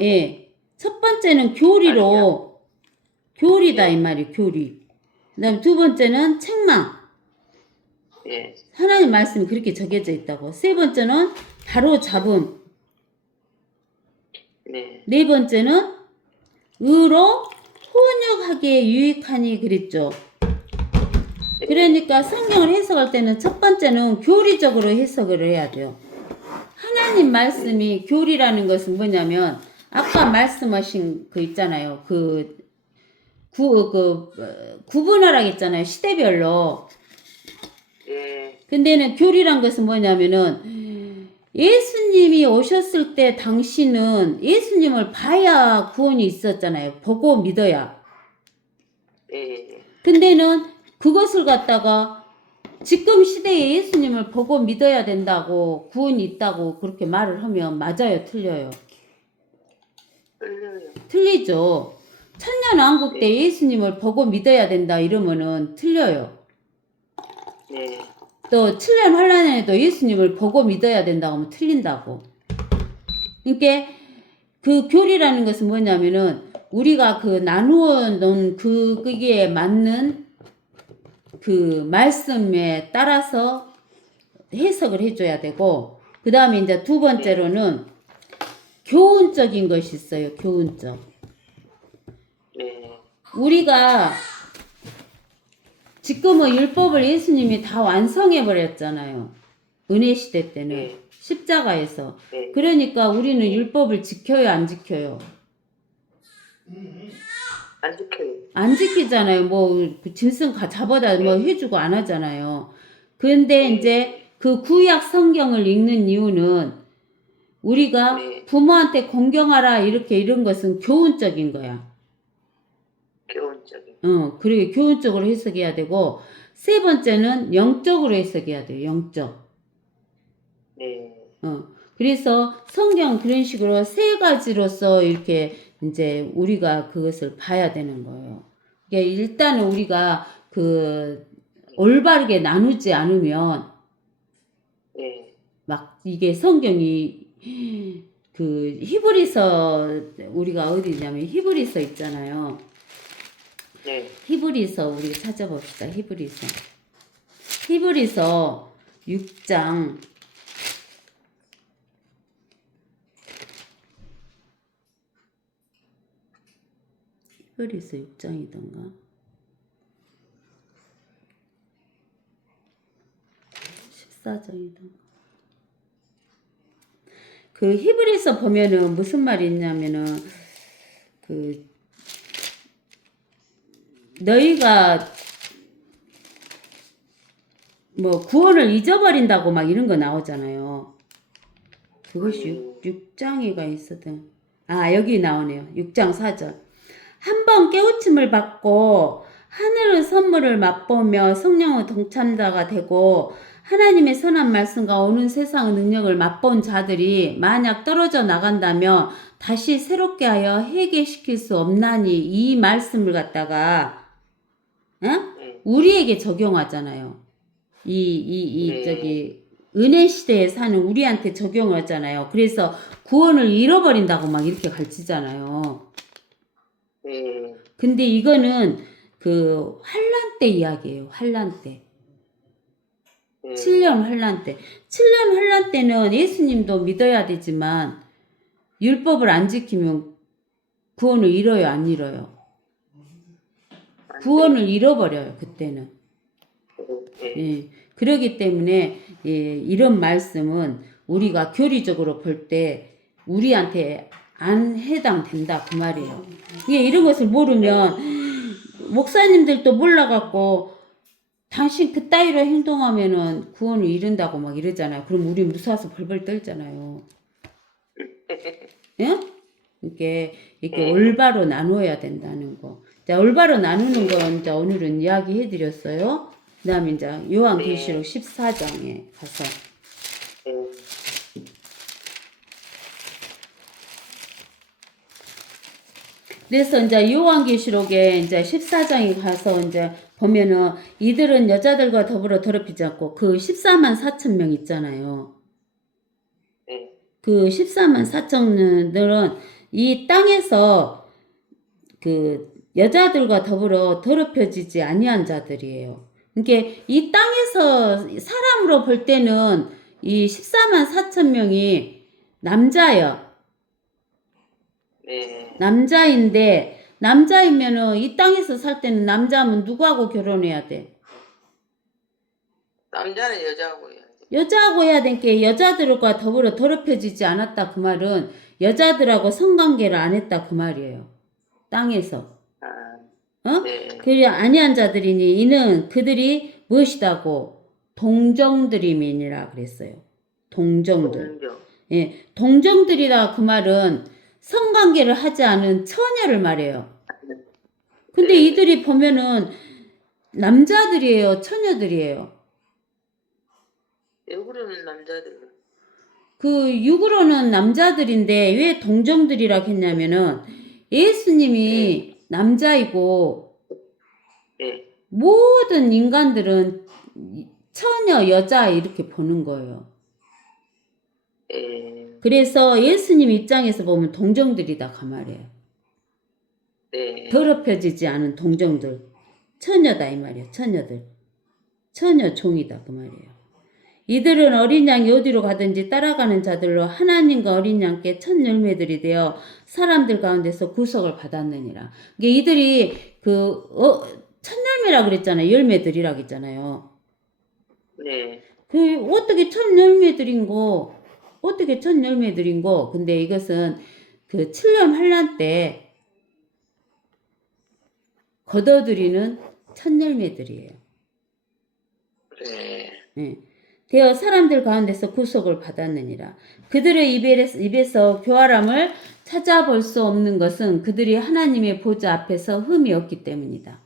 첫 번째는 교리다 이 말이 교리. 그다음 두 번째는 책망. 하나님 말씀이 그렇게 적혀져 있다고. 세 번째는 바로 잡음. 네 번째는 의로 혼역하기에 유익하니 그랬죠. 그러니까 성경을 해석할 때는 첫 번째는 교리적으로 해석을 해야 돼요. 하나님 말씀이 교리라는 것은 뭐냐면 아까 말씀하신 그 있잖아요. 구분하라고 했잖아요. 시대별로. 근데는 교리란 것은 뭐냐면은 예수님이 오셨을 때 당신은 예수님을 봐야 구원이 있었잖아요. 보고 믿어야. 근데는 그것을 갖다가 지금 시대에 예수님을 보고 믿어야 된다고 구원이 있다고 그렇게 말을 하면 맞아요? 틀려요? 틀리죠. 천년왕국 때 예수님을 보고 믿어야 된다 이러면은 틀려요. 또 7년 환란에도 예수님을 보고 믿어야 된다고 하면 틀린다고. 그러니까 그 교리라는 것은 뭐냐면은 우리가 그 나누어 놓은 그게 맞는 그 말씀에 따라서 해석을 해줘야 되고 그 다음에 이제 두 번째로는 교훈적인 것이 있어요. 교훈적. 우리가 지금은 율법을 예수님이 다 완성해 버렸잖아요. 은혜 시대 때는 십자가에서. 그러니까 우리는 율법을 지켜요, 안 지켜요? 안 지켜요. 안 지키잖아요. 뭐 짐승 잡아다 뭐 해주고 안 하잖아요. 그런데 이제 그 구약 성경을 읽는 이유는 우리가 부모한테 공경하라 이렇게 이런 것은 교훈적인 거야. 교훈적인. 그리고 교훈적으로 해석해야 되고 세 번째는 영적으로 해석해야 돼요. 영적. 네. 그래서 성경 그런 식으로 세 가지로서 이렇게 이제 우리가 그것을 봐야 되는 거예요. 이게 일단은 우리가 그 올바르게 나누지 않으면 네. 막 이게 성경이 그 히브리서 우리가 어디냐면 히브리서 있잖아요. 네. 히브리서 우리 찾아봅시다. 히브리서 6장 히브리서 6장이던가 14장이던가 그 히브리서 보면은 무슨 말이 있냐면은 그 너희가 뭐 구원을 잊어버린다고 막 이런 거 나오잖아요. 그것이 6장이가 있었던. 아, 여기 나오네요. 6장 4절. 한 번 깨우침을 받고 하늘의 선물을 맛보며 성령의 동참자가 되고 하나님의 선한 말씀과 오는 세상의 능력을 맛본 자들이 만약 떨어져 나간다면 다시 새롭게 하여 회개시킬 수 없나니 이 말씀을 갖다가 우리에게 적용하잖아요. 저기 은혜 시대에 사는 우리한테 적용을 하잖아요. 그래서 구원을 잃어버린다고 막 이렇게 가르치잖아요. 근데 이거는 그 환란 때 이야기예요. 환란 때. 7년 환란 때. 7년 환란 때는 예수님도 믿어야 되지만 율법을 안 지키면 구원을 잃어요, 안 잃어요? 구원을 잃어버려요, 그때는. 예. 그러기 때문에 이런 말씀은 우리가 교리적으로 볼 때 우리한테 안 해당된다 그 말이에요. 이런 것을 모르면 목사님들도 몰라갖고 당신 그따위로 행동하면은 구원을 잃는다고 막 이러잖아요. 그럼 우리 무서워서 벌벌 떨잖아요. 예? 이게 올바로 나누어야 된다는 거. 자, 올바로 나누는 건 이제 오늘은 이야기 해드렸어요. 그 다음에 이제 요한계시록 14장에 가서. 그래서 이제 요한계시록에 이제 14장에 가서 이제 보면은 이들은 여자들과 더불어 더럽히지 않고 그 14만 4천 명 있잖아요. 그 14만 4천들은 이 땅에서 그 여자들과 더불어 더럽혀지지 아니한 자들이에요. 그러니까 이 땅에서 사람으로 볼 때는 이 14만 4천 명이 남자예요. 남자인데 남자이면은 이 땅에서 살 때는 남자면 누구하고 결혼해야 돼? 남자는 여자하고 해야 돼. 여자하고 해야 되니까 여자들과 더불어 더럽혀지지 않았다 그 말은 여자들하고 성관계를 안 했다 그 말이에요. 땅에서. 그리 아니한 자들이니 이는 그들이 무엇이다고 동정들임이니라 그랬어요. 동정들. 예, 동정들이라 그 말은 성관계를 하지 않은 처녀를 말해요. 근데 이들이 보면은 남자들이에요, 처녀들이에요. 육으로는 남자들. 그 육으로는 남자들인데 왜 동정들이라 했냐면은 예수님이 남자이고 모든 인간들은 처녀, 여자 이렇게 보는 거예요. 그래서 예수님 입장에서 보면 동정들이다 그 말이에요. 더럽혀지지 않은 동정들. 처녀다 이 말이에요. 처녀들. 처녀 종이다 그 말이에요. 이들은 어린 양이 어디로 가든지 따라가는 자들로 하나님과 어린 양께 첫 열매들이 되어 사람들 가운데서 구속을 받았느니라. 이들이 첫 열매라 그랬잖아요. 열매들이라 그랬잖아요. 어떻게 첫 열매들인 거. 근데 이것은 그 7년 환란 때 거둬들이는 첫 열매들이에요. 네. 되어 사람들 가운데서 구속을 받았느니라. 그들의 입에서 교활함을 찾아볼 수 없는 것은 그들이 하나님의 보좌 앞에서 흠이 없기 때문이다.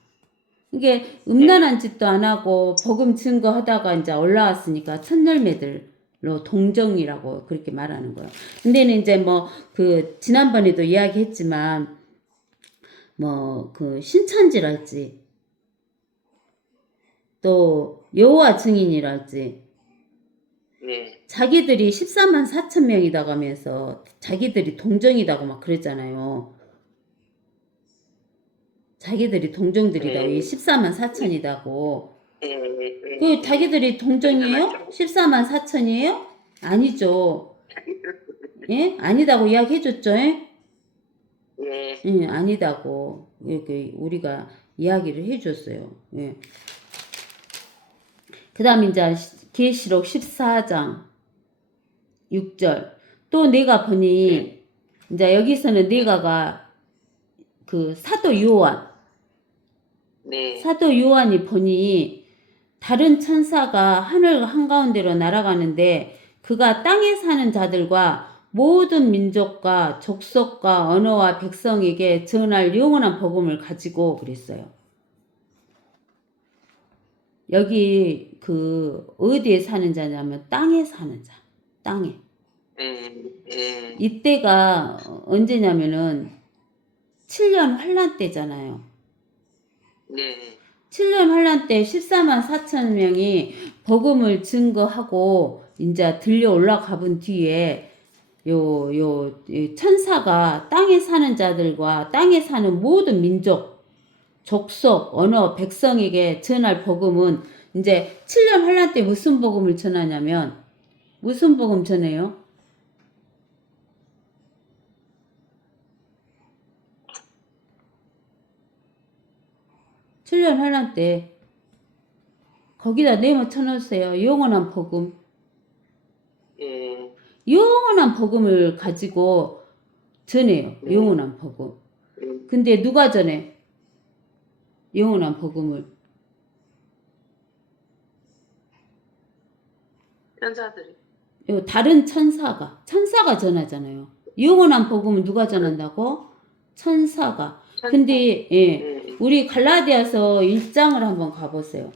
이게 음란한 짓도 안 하고 복음 증거하다가 이제 올라왔으니까 첫 열매들로 동정이라고 그렇게 말하는 거예요. 근데는 이제 뭐 그 지난번에도 이야기했지만 뭐 그 신천지랄지 또 여호와 증인이랄지 네. 자기들이 14만 4천 명이다고 하면서 자기들이 동정이다고 막 그랬잖아요. 자기들이 동정들이다고 이 14만 4천이다고. 그 자기들이 동정이에요? 14만 4천이에요? 아니죠. 예? 아니다고 이야기해줬죠? 예? 예. 예, 아니다고 이렇게 우리가 이야기를 해줬어요. 예. 그 다음에 이제 계시록 14장 6절. 또 내가 보니 이제 여기서는 내가가 그 사도 요한 네. 사도 요한이 보니 다른 천사가 하늘 한가운데로 날아가는데 그가 땅에 사는 자들과 모든 민족과 족속과 언어와 백성에게 전할 영원한 복음을 가지고 그랬어요. 여기 그 어디에 사는 자냐면 땅에 사는 자. 땅에. 이때가 언제냐면은 7년 환란 때잖아요. 네. 7년 환란 때 14만 4천 명이 복음을 증거하고 이제 들려 올라가 본 뒤에 이 천사가 땅에 사는 자들과 땅에 사는 모든 민족, 족속, 언어, 백성에게 전할 복음은 이제 7년 환란 때 무슨 복음을 전하냐면 무슨 복음 전해요? 7년 환란 때 거기다 네모 쳐놓으세요. 영원한 복음. 예. 영원한 복음을 가지고 전해요. 영원한 복음. 근데 누가 전해? 영원한 복음을. 천사들이. 다른 천사가 전하잖아요. 영원한 복음은 누가 전한다고? 천사가. 근데 예, 우리 갈라디아서 1장을 한번 가보세요.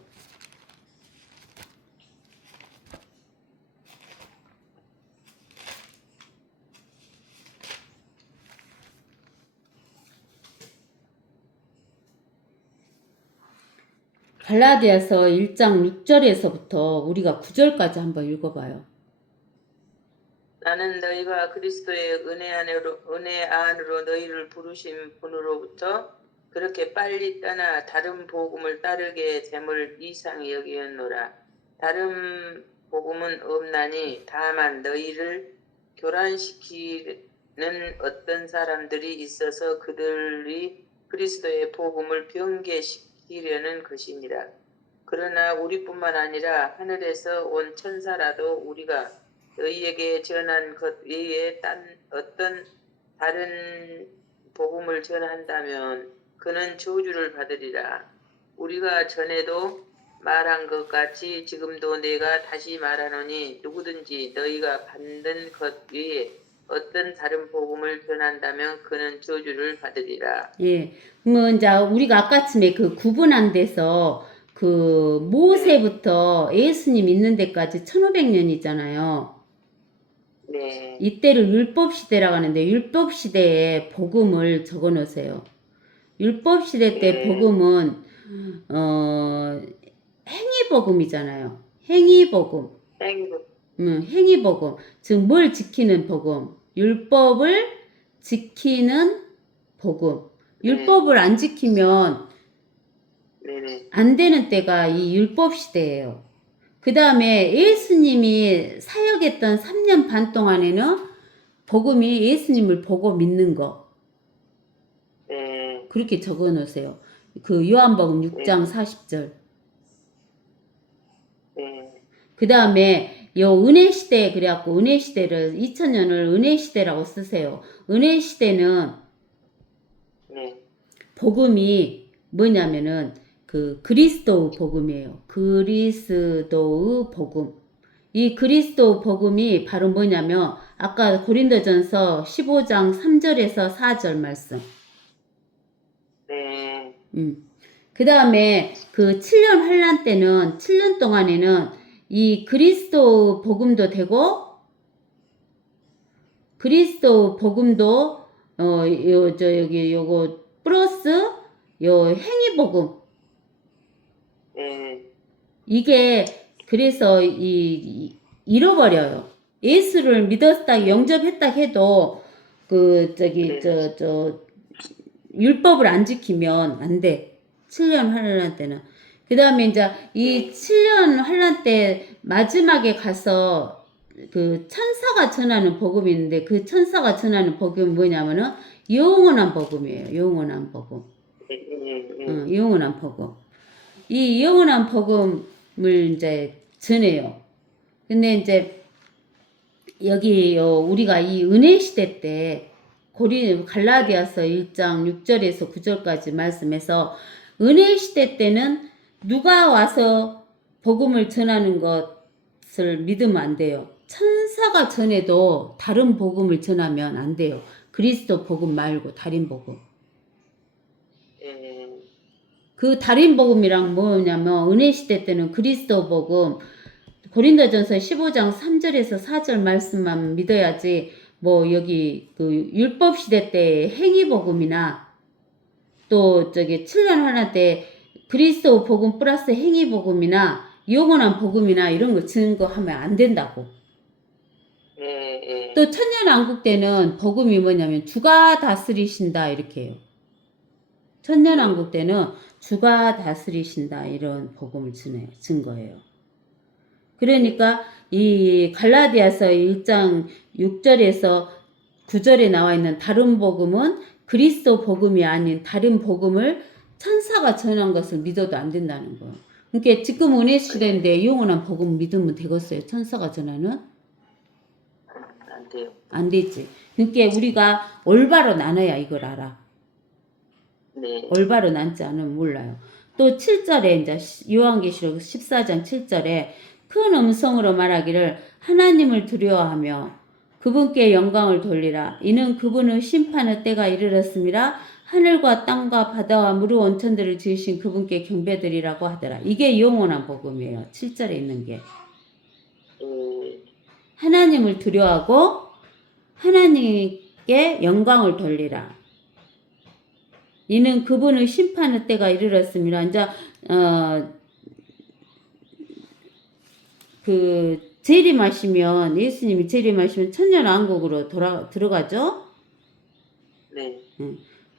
갈라디아서 1장 6절에서부터 우리가 9절까지 한번 읽어봐요. 나는 너희가 그리스도의 은혜 안으로 너희를 부르신 분으로부터 그렇게 빨리 떠나 다른 복음을 따르게 됨을 이상히 여기었노라. 다른 복음은 없나니 다만 너희를 교란시키는 어떤 사람들이 있어서 그들이 그리스도의 복음을 변개시키려는 것이니라. 그러나 우리뿐만 아니라 하늘에서 온 천사라도 우리가 너희에게 전한 것 외에 어떤 다른 복음을 전한다면 그는 저주를 받으리라. 우리가 전에도 말한 것 같이 지금도 내가 다시 말하노니 누구든지 너희가 받는 것 외에 어떤 다른 복음을 전한다면 그는 저주를 받으리라. 예, 그러면 이제 우리가 아까쯤에 그 구분한 데서 그 모세부터 예수님 있는 데까지 1500년이잖아요. 네. 이때를 율법 시대라고 하는데 율법 시대에 복음을 적어 놓으세요. 율법 시대 때 복음은 행위 복음이잖아요. 행위 복음. 행위 복음. 즉 뭘 지키는 복음? 율법을 지키는 복음. 율법을 안 지키면 안 되는 때가 이 율법 시대예요. 그 다음에 예수님이 사역했던 3년 반 동안에는 복음이 예수님을 보고 믿는 거. 그렇게 적어 놓으세요. 그 요한복음 6장 40절. 그 다음에 요 은혜 시대 그래갖고 은혜 시대를 2000년을 은혜 시대라고 쓰세요. 은혜 시대는 복음이 뭐냐면은 그 그리스도의 복음이에요. 그리스도의 복음. 이 그리스도 복음이 바로 뭐냐면 아까 고린도전서 15장 3절에서 4절 말씀. 그 다음에 그 7년 환란 때는 7년 동안에는 이 그리스도 복음도 되고 그리스도 복음도 여기 요거 플러스 요 행위 복음 예. 이게 그래서 잃어버려요. 예수를 믿었다 영접했다 해도 그 저기 네. 저 율법을 안 지키면 안 돼. 7년 환란 때는. 그 다음에 이제 이 네. 7년 환란 때 마지막에 가서 그 천사가 전하는 복음이 있는데 그 천사가 전하는 복음이 뭐냐면은 영원한 복음이에요. 영원한 복음. 영원한 복음. 이 영원한 복음을 이제 전해요. 근데 이제 여기 우리가 이 은혜 시대 때 갈라디아서 1장 6절에서 9절까지 말씀해서 은혜 시대 때는 누가 와서 복음을 전하는 것을 믿으면 안 돼요. 천사가 전해도 다른 복음을 전하면 안 돼요. 그리스도 복음 말고 다른 복음. 예. 그 다른 복음이랑 뭐냐면 은혜 시대 때는 그리스도 복음 고린도전서 15장 3절에서 4절 말씀만 믿어야지 뭐 여기 그 율법 시대 때 행위 복음이나 또 저기 7년 하나 때 그리스도 복음 플러스 행위 복음이나 영원한 복음이나 이런 거 증거하면 안 된다고. 예. 또 천년왕국 때는 복음이 뭐냐면 주가 다스리신다 이렇게 해요. 천년왕국 때는 주가 다스리신다 이런 복음을 증거해요. 그러니까 이 갈라디아서 1장 6절에서 9절에 나와 있는 다른 복음은 그리스도 복음이 아닌 다른 복음을 천사가 전한 것을 믿어도 안 된다는 거예요. 그러니까 지금 은혜 시대인데 영원한 복음 믿으면 되겠어요? 천사가 전하는? 안 돼요. 안 되지. 그러니까 우리가 올바로 나눠야 이걸 알아. 네. 올바로 나누지 않으면 몰라요. 또 7절에 이제 요한계시록 14장 7절에 큰 음성으로 말하기를 하나님을 두려워하며 그분께 영광을 돌리라. 이는 그분은 심판의 때가 이르렀습니다. 하늘과 땅과 바다와 무르 온천들을 지으신 그분께 경배드리라고 하더라. 이게 영원한 복음이에요. 7절에 있는 게. 하나님을 두려워하고 하나님께 영광을 돌리라. 이는 그분의 심판의 때가 이르렀습니다. 이제 그 재림하시면 예수님이 재림하시면 천년왕국으로 들어가죠. 네.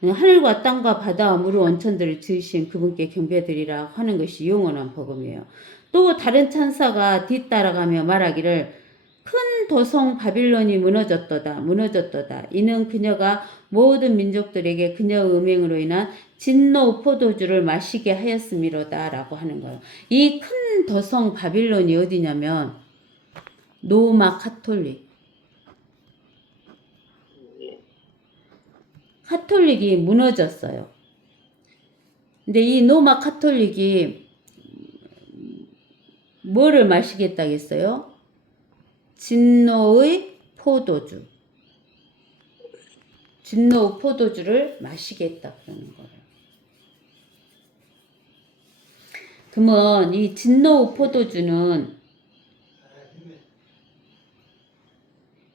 하늘과 땅과 바다와 무르 원천들을 지으신 그분께 경배드리라 하는 것이 영원한 복음이에요. 또 다른 천사가 뒤따라가며 말하기를 큰 도성 바빌론이 무너졌도다. 이는 그녀가 모든 민족들에게 그녀의 음행으로 인한 진노 포도주를 마시게 하였음이로다 라고 하는 거예요. 이 큰 도성 바빌론이 어디냐면 로마 카톨릭. 카톨릭이 무너졌어요. 근데 이 로마 카톨릭이 뭐를 마시겠다겠어요? 진노의 포도주. 진노 포도주를 마시겠다 그러는 거예요. 그러면 이 진노 포도주는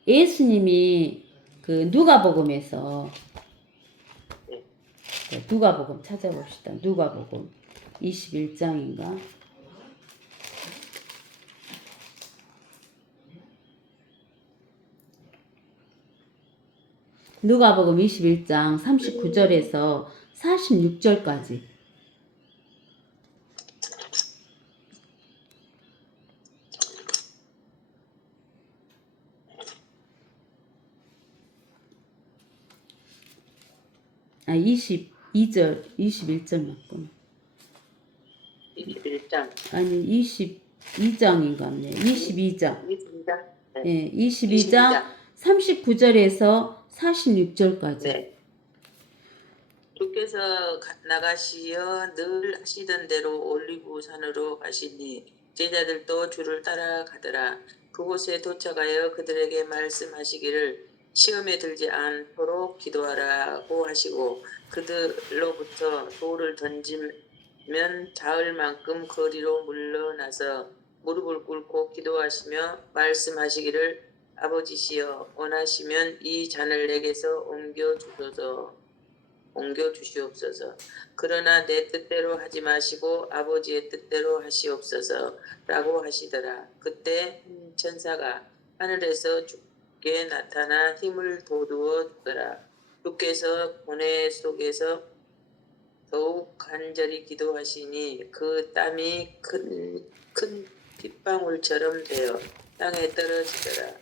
예수님이 그 누가복음에서 누가복음 찾아봅시다. 누가복음 21장인가? 누가복음 21장 39절에서 46절까지. 아, 22절, 21절 맞구나. 21장. 아니, 22장인가 보네. 22장. 22장. 네. 예, 22장 39절에서 46절까지. 네. 주께서 나가시어 늘 하시던 대로 올리브 산으로 가시니 제자들도 주를 따라가더라. 그곳에 도착하여 그들에게 말씀하시기를 시험에 들지 않도록 기도하라고 하시고 그들로부터 돌을 닿을 만큼 거리로 물러나서 무릎을 꿇고 기도하시며 말씀하시기를 아버지시여 원하시면 이 잔을 내게서 옮겨 주시옵소서. 그러나 내 뜻대로 하지 마시고 아버지의 뜻대로 하시옵소서라고 하시더라. 그때 천사가 하늘에서 주께 나타나 힘을 돋우어 주더라. 주께서 고뇌 속에서 더욱 간절히 기도하시니 그 땀이 큰 빗방울처럼 되어 땅에 떨어지더라.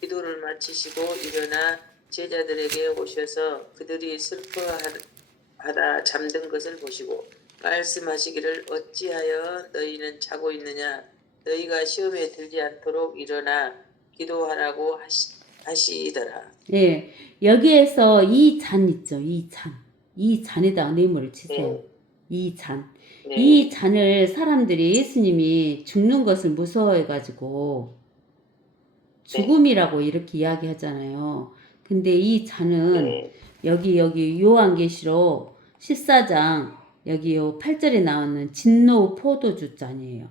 기도를 마치시고 일어나 제자들에게 오셔서 그들이 슬퍼하다 잠든 것을 보시고 말씀하시기를 어찌하여 너희는 자고 있느냐. 너희가 시험에 들지 않도록 일어나 기도하라고 하시더라. 예, 여기에서 이 잔 있죠. 이 잔. 이 잔에다가 뇌물을 치세요. 네. 이 잔. 네. 이 잔을 사람들이 예수님이 죽는 것을 무서워해가지고 죽음이라고 이렇게 이야기하잖아요. 근데 이 잔은 네. 여기 요한계시록 14장 여기 요 8절에 나오는 진노 포도주 잔이에요.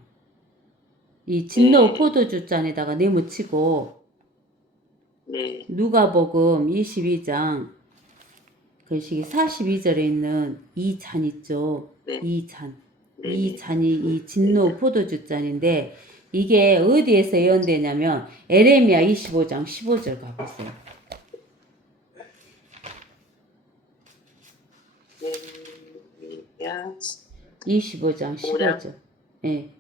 이 진노 포도주 잔에다가 뇌묻히고 네. 누가복음 22장 그 시기 42절에 있는 이 잔 있죠. 네. 이 잔. 네. 이 잔이 이 진노 포도주 잔인데 이게 어디에서 예언되냐면 에레미야 25장 15절 가보세요. 야, 25장 15절. 예.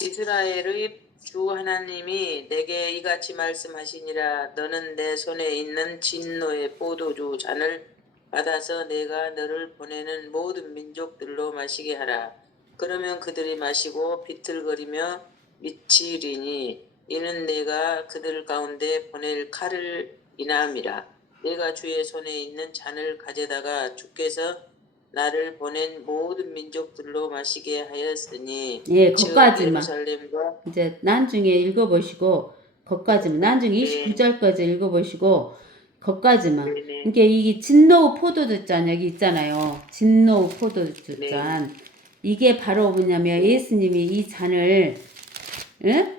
이스라엘의 주 하나님이 내게 이같이 말씀하시니라. 너는 내 손에 있는 진노의 포도주 잔을 받아서 내가 너를 보내는 모든 민족들로 마시게 하라. 그러면 그들이 마시고 비틀거리며 미치리니 이는 내가 그들 가운데 보낼 칼을 인함이라. 내가 주의 손에 있는 잔을 가져다가 주께서 나를 보낸 모든 민족들로 마시게 하였으니 예, 즉 거기까지만. 예루살렘과 이제 나중에 읽어보시고 거기까지만 나중에 29절까지 읽어보시고 거기까지만. 네네. 그러니까 이게 진노 포도주 잔 여기 있잖아요. 진노 포도주 잔. 이게 바로 뭐냐면 예수님이 이 잔을 예?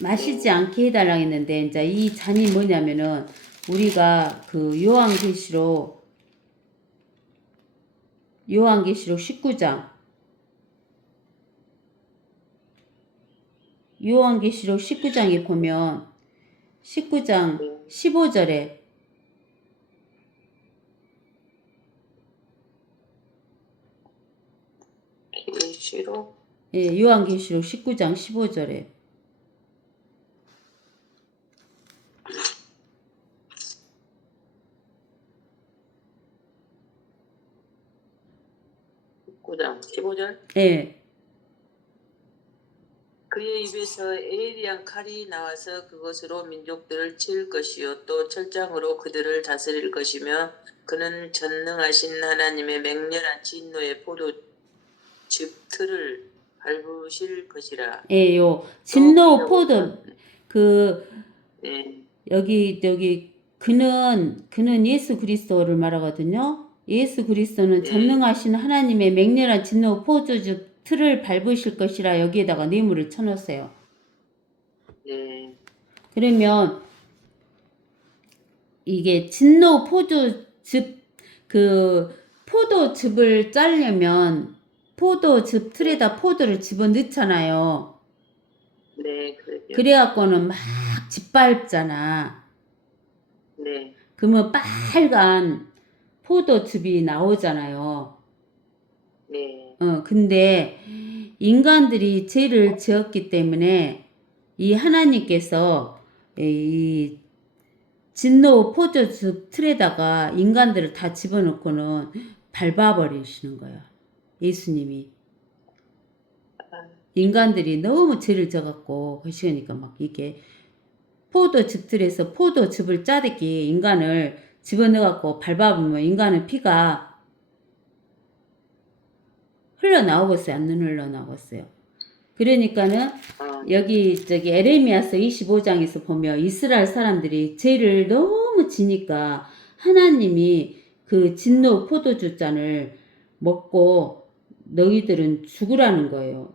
마시지 않게 해달라고 했는데 이제 이 잔이 뭐냐면은 우리가 그 요한계시록 19장 요한계시록 19장에 보면 19장 15절에 계시록 예, 요한계시록 19장 15절에 9장 15절 예, 그의 입에서 에이리한 칼이 나와서 그것으로 민족들을 칠 것이요 또 철장으로 그들을 다스릴 것이며 그는 전능하신 하나님의 맹렬한 진노의 포도즙 틀을 밟으실 것이라. 예, 요 진노 포도 그 네. 여기 그는 예수 그리스도를 말하거든요. 예수 그리스도는 전능하신 하나님의 맹렬한 진노 포도주 틀을 밟으실 것이라 여기에다가 뇌물을 쳐놓으세요. 네. 그러면 이게 진노 포도즙 그 포도즙을 짜려면 포도즙 틀에다 포도를 집어넣잖아요. 네, 그래요. 그래갖고는 막 짓밟잖아. 네. 그러면 빨간 포도즙이 나오잖아요. 네. 근데 인간들이 죄를 지었기 때문에 이 하나님께서 이 진노 포도즙 틀에다가 인간들을 다 집어넣고는 밟아버리시는 거야. 예수님이. 인간들이 너무 죄를 져갖고 그러니까 막 이게 포도즙 틀에서 포도즙을 짜듣기 인간을 집어넣어갖고 밟아보면 인간의 피가 흘러나오겠어요? 안 흘러나오겠어요? 그러니까는 어, 여기 저기 에레미야서 25장에서 보면 이스라엘 사람들이 죄를 너무 지니까 하나님이 그 진노 포도주 잔을 먹고 너희들은 죽으라는 거예요.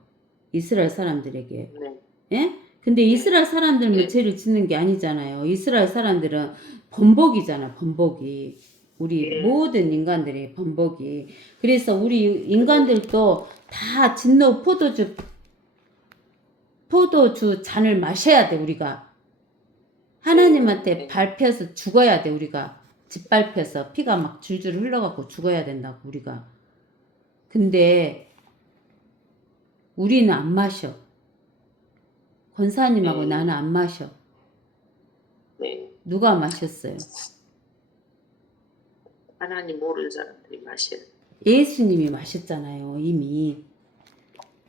이스라엘 사람들에게. 네, 예? 근데 이스라엘 사람들만 네, 죄를 짓는 게 아니잖아요. 이스라엘 사람들은 번복이잖아, 번복이. 우리 예, 모든 인간들이 번복이. 그래서 우리 인간들도 다 진노 포도주 잔을 마셔야 돼, 우리가. 하나님한테 예, 밟혀서 죽어야 돼, 우리가. 짓밟혀서 피가 막 줄줄 흘러가고 죽어야 된다고, 우리가. 근데 우리는 안 마셔. 권사님하고 나는 안 마셔. 네. 누가 마셨어요? 하나님 모르는 사람들이 마셔. 예수님이 마셨잖아요, 이미.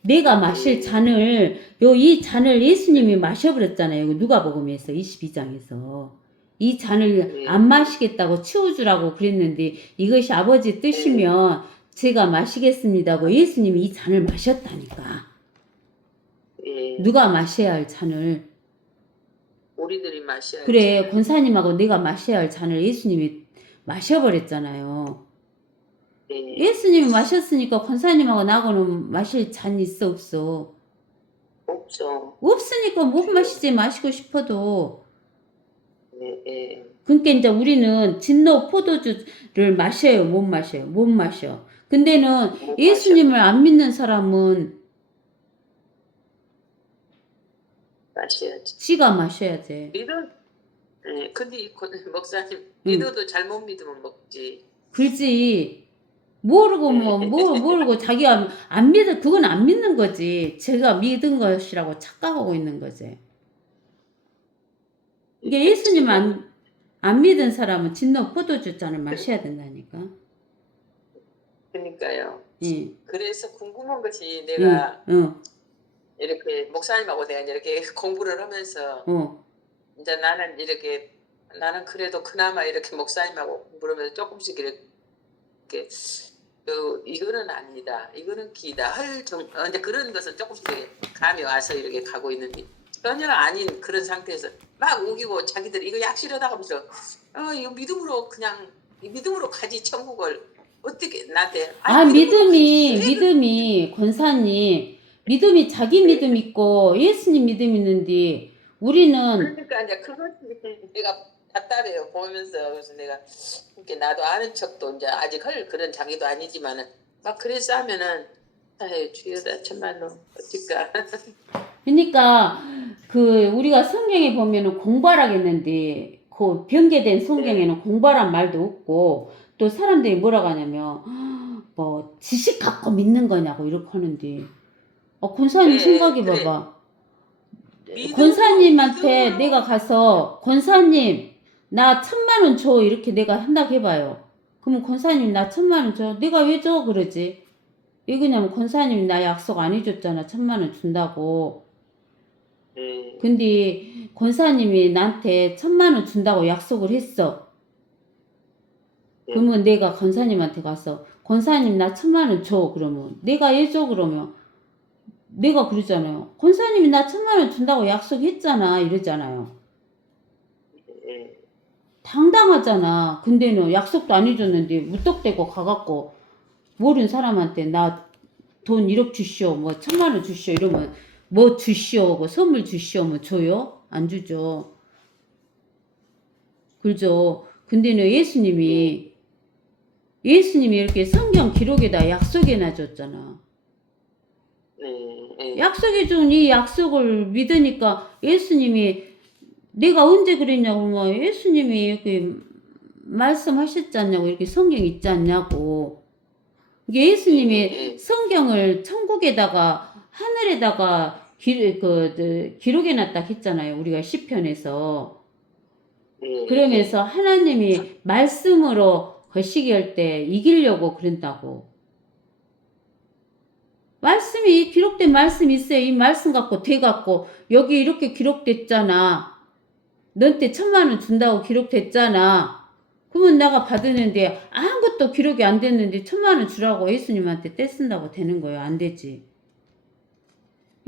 내가 마실 예, 잔을, 이 잔을 예수님이 마셔버렸잖아요. 누가복음에서 22장에서. 이 잔을 예, 안 마시겠다고 치워주라고 그랬는데 이것이 아버지 뜻이면 제가 마시겠습니다고 예수님이 이 잔을 마셨다니까. 예. 누가 마셔야 할 잔을. 우리들이 마셔야 그래, 할잖아요. 권사님하고 내가 마셔야 할 잔을 예수님이 마셔버렸잖아요. 예, 예수님이 마셨으니까 권사님하고 나하고는 마실 잔 있어, 없어? 없죠. 없으니까 못 마시지, 마시고 싶어도. 예, 예. 그러니까 이제 우리는 진노 포도주를 마셔요, 못 마셔요? 못 마셔. 근데는 못 마셔. 예수님을 안 믿는 사람은 마셔야지. 지가 마셔야 돼. 믿어. 예, 근데 목사님 응. 믿어도 잘못 믿으면 먹지. 그지. 모르고 모르고 자기가 안 믿어, 그건 안 믿는 거지. 제가 믿은 것이라고 착각하고 있는 거지. 이게 예수님 안 믿은 사람은 진노 포도주 잔을 마셔야 된다니까. 그러니까요. 예. 그래서 궁금한 것이 응, 내가 응, 이렇게 목사님하고 내가 이렇게 공부를 하면서 이제 나는 그래도 그나마 이렇게 목사님하고 공부를 하면서 조금씩 이렇게 이거는 아니다. 이거는 기다. 이제 그런 것은 조금씩 이렇게 감이 와서 이렇게 가고 있는데 전혀 아닌 그런 상태에서 막 우기고 자기들 이거 약실하다 하면서 이거 믿음으로 가지 천국을 어떻게 나한테 믿음이, 권사님, 믿음이 자기 믿음 있고 예수님 믿음 있는데 우리는 그러니까 이제 그것이 내가 답답해요 보면서. 그래서 내가 이렇게 나도 아는 척도 이제 아직 할 그런 자기도 아니지만은 막 그래서 하면은 아유 주여다 정말로 어쩔까. 그러니까 우리가 성경에 보면은 공부하라겠는데 그 변개된 성경에는 공부란 말도 없고 또 사람들이 뭐라고 하냐면 뭐 지식 갖고 믿는 거냐고 이렇게 하는데 권사님 생각해 그래 봐봐. 믿음으로 권사님한테 내가 가서 권사님 나 1,000,000원 줘 이렇게 내가 한다고 해봐요. 그러면 권사님 나 1,000,000원 줘. 내가 왜 줘 그러지? 왜 그러냐면 권사님이 나 약속 안 해줬잖아. 1,000,000원 준다고. 근데 권사님이 나한테 1,000,000원 준다고 약속을 했어. 그러면 내가 권사님한테 가서 권사님 나 1,000,000원 줘 그러면 내가 왜 줘 그러면 내가 그러잖아요. 권사님이 나 1,000,000원 준다고 약속했잖아 이러잖아요. 당당하잖아. 근데는 약속도 안 해줬는데 무턱대고 가갖고 모르는 사람한테 나 돈 1억 주시오 뭐 1,000,000원 주시오 이러면 뭐 주시오 뭐 선물 주시오 뭐 줘요? 안 주죠. 그죠? 근데는 예수님이 이렇게 성경 기록에다 약속해놔 줬잖아. 약속해준 이 약속을 믿으니까 예수님이 내가 언제 그랬냐고 뭐 예수님이 이렇게 말씀하셨지 않냐고 이렇게 성경 있지 않냐고. 이게 예수님이 성경을 천국에다가 하늘에다가 기록해놨다 했잖아요. 우리가 시편에서. 그러면서 하나님이 말씀으로 거시기 할 때 이기려고 그런다고. 말씀이 기록된 말씀이 있어요. 이 말씀 갖고 돼갖고 여기 이렇게 기록됐잖아. 너한테 1,000,000원 준다고 기록됐잖아. 그러면 내가 받았는데 아무것도 기록이 안 됐는데 1,000,000원 주라고 예수님한테 떼쓴다고 되는 거예요. 안 되지.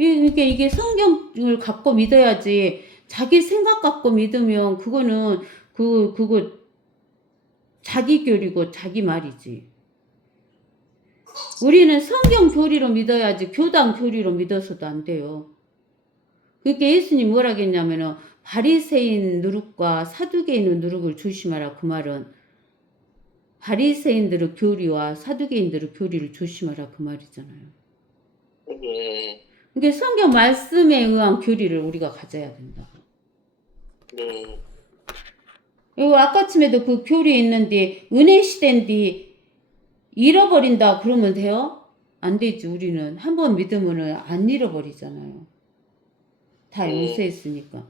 이게 성경을 갖고 믿어야지. 자기 생각 갖고 믿으면 그거는 그거 자기 교리고 자기 말이지. 우리는 성경 교리로 믿어야지 교단 교리로 믿어서도 안 돼요. 그러니까 예수님 뭐라 했냐면은 바리새인 누룩과 사두개인 누룩을 조심하라. 그 말은 바리새인들의 교리와 사두개인들의 교리를 조심하라 그 말이잖아요. 네. 그러니까 성경 말씀에 의한 교리를 우리가 가져야 된다. 네. 그리고 아까쯤에도 그 교리에 있는데 은혜 시대인데 잃어버린다 그러면 돼요? 안 되지. 우리는 한번 믿으면은 안 잃어버리잖아요. 다 용서했으니까.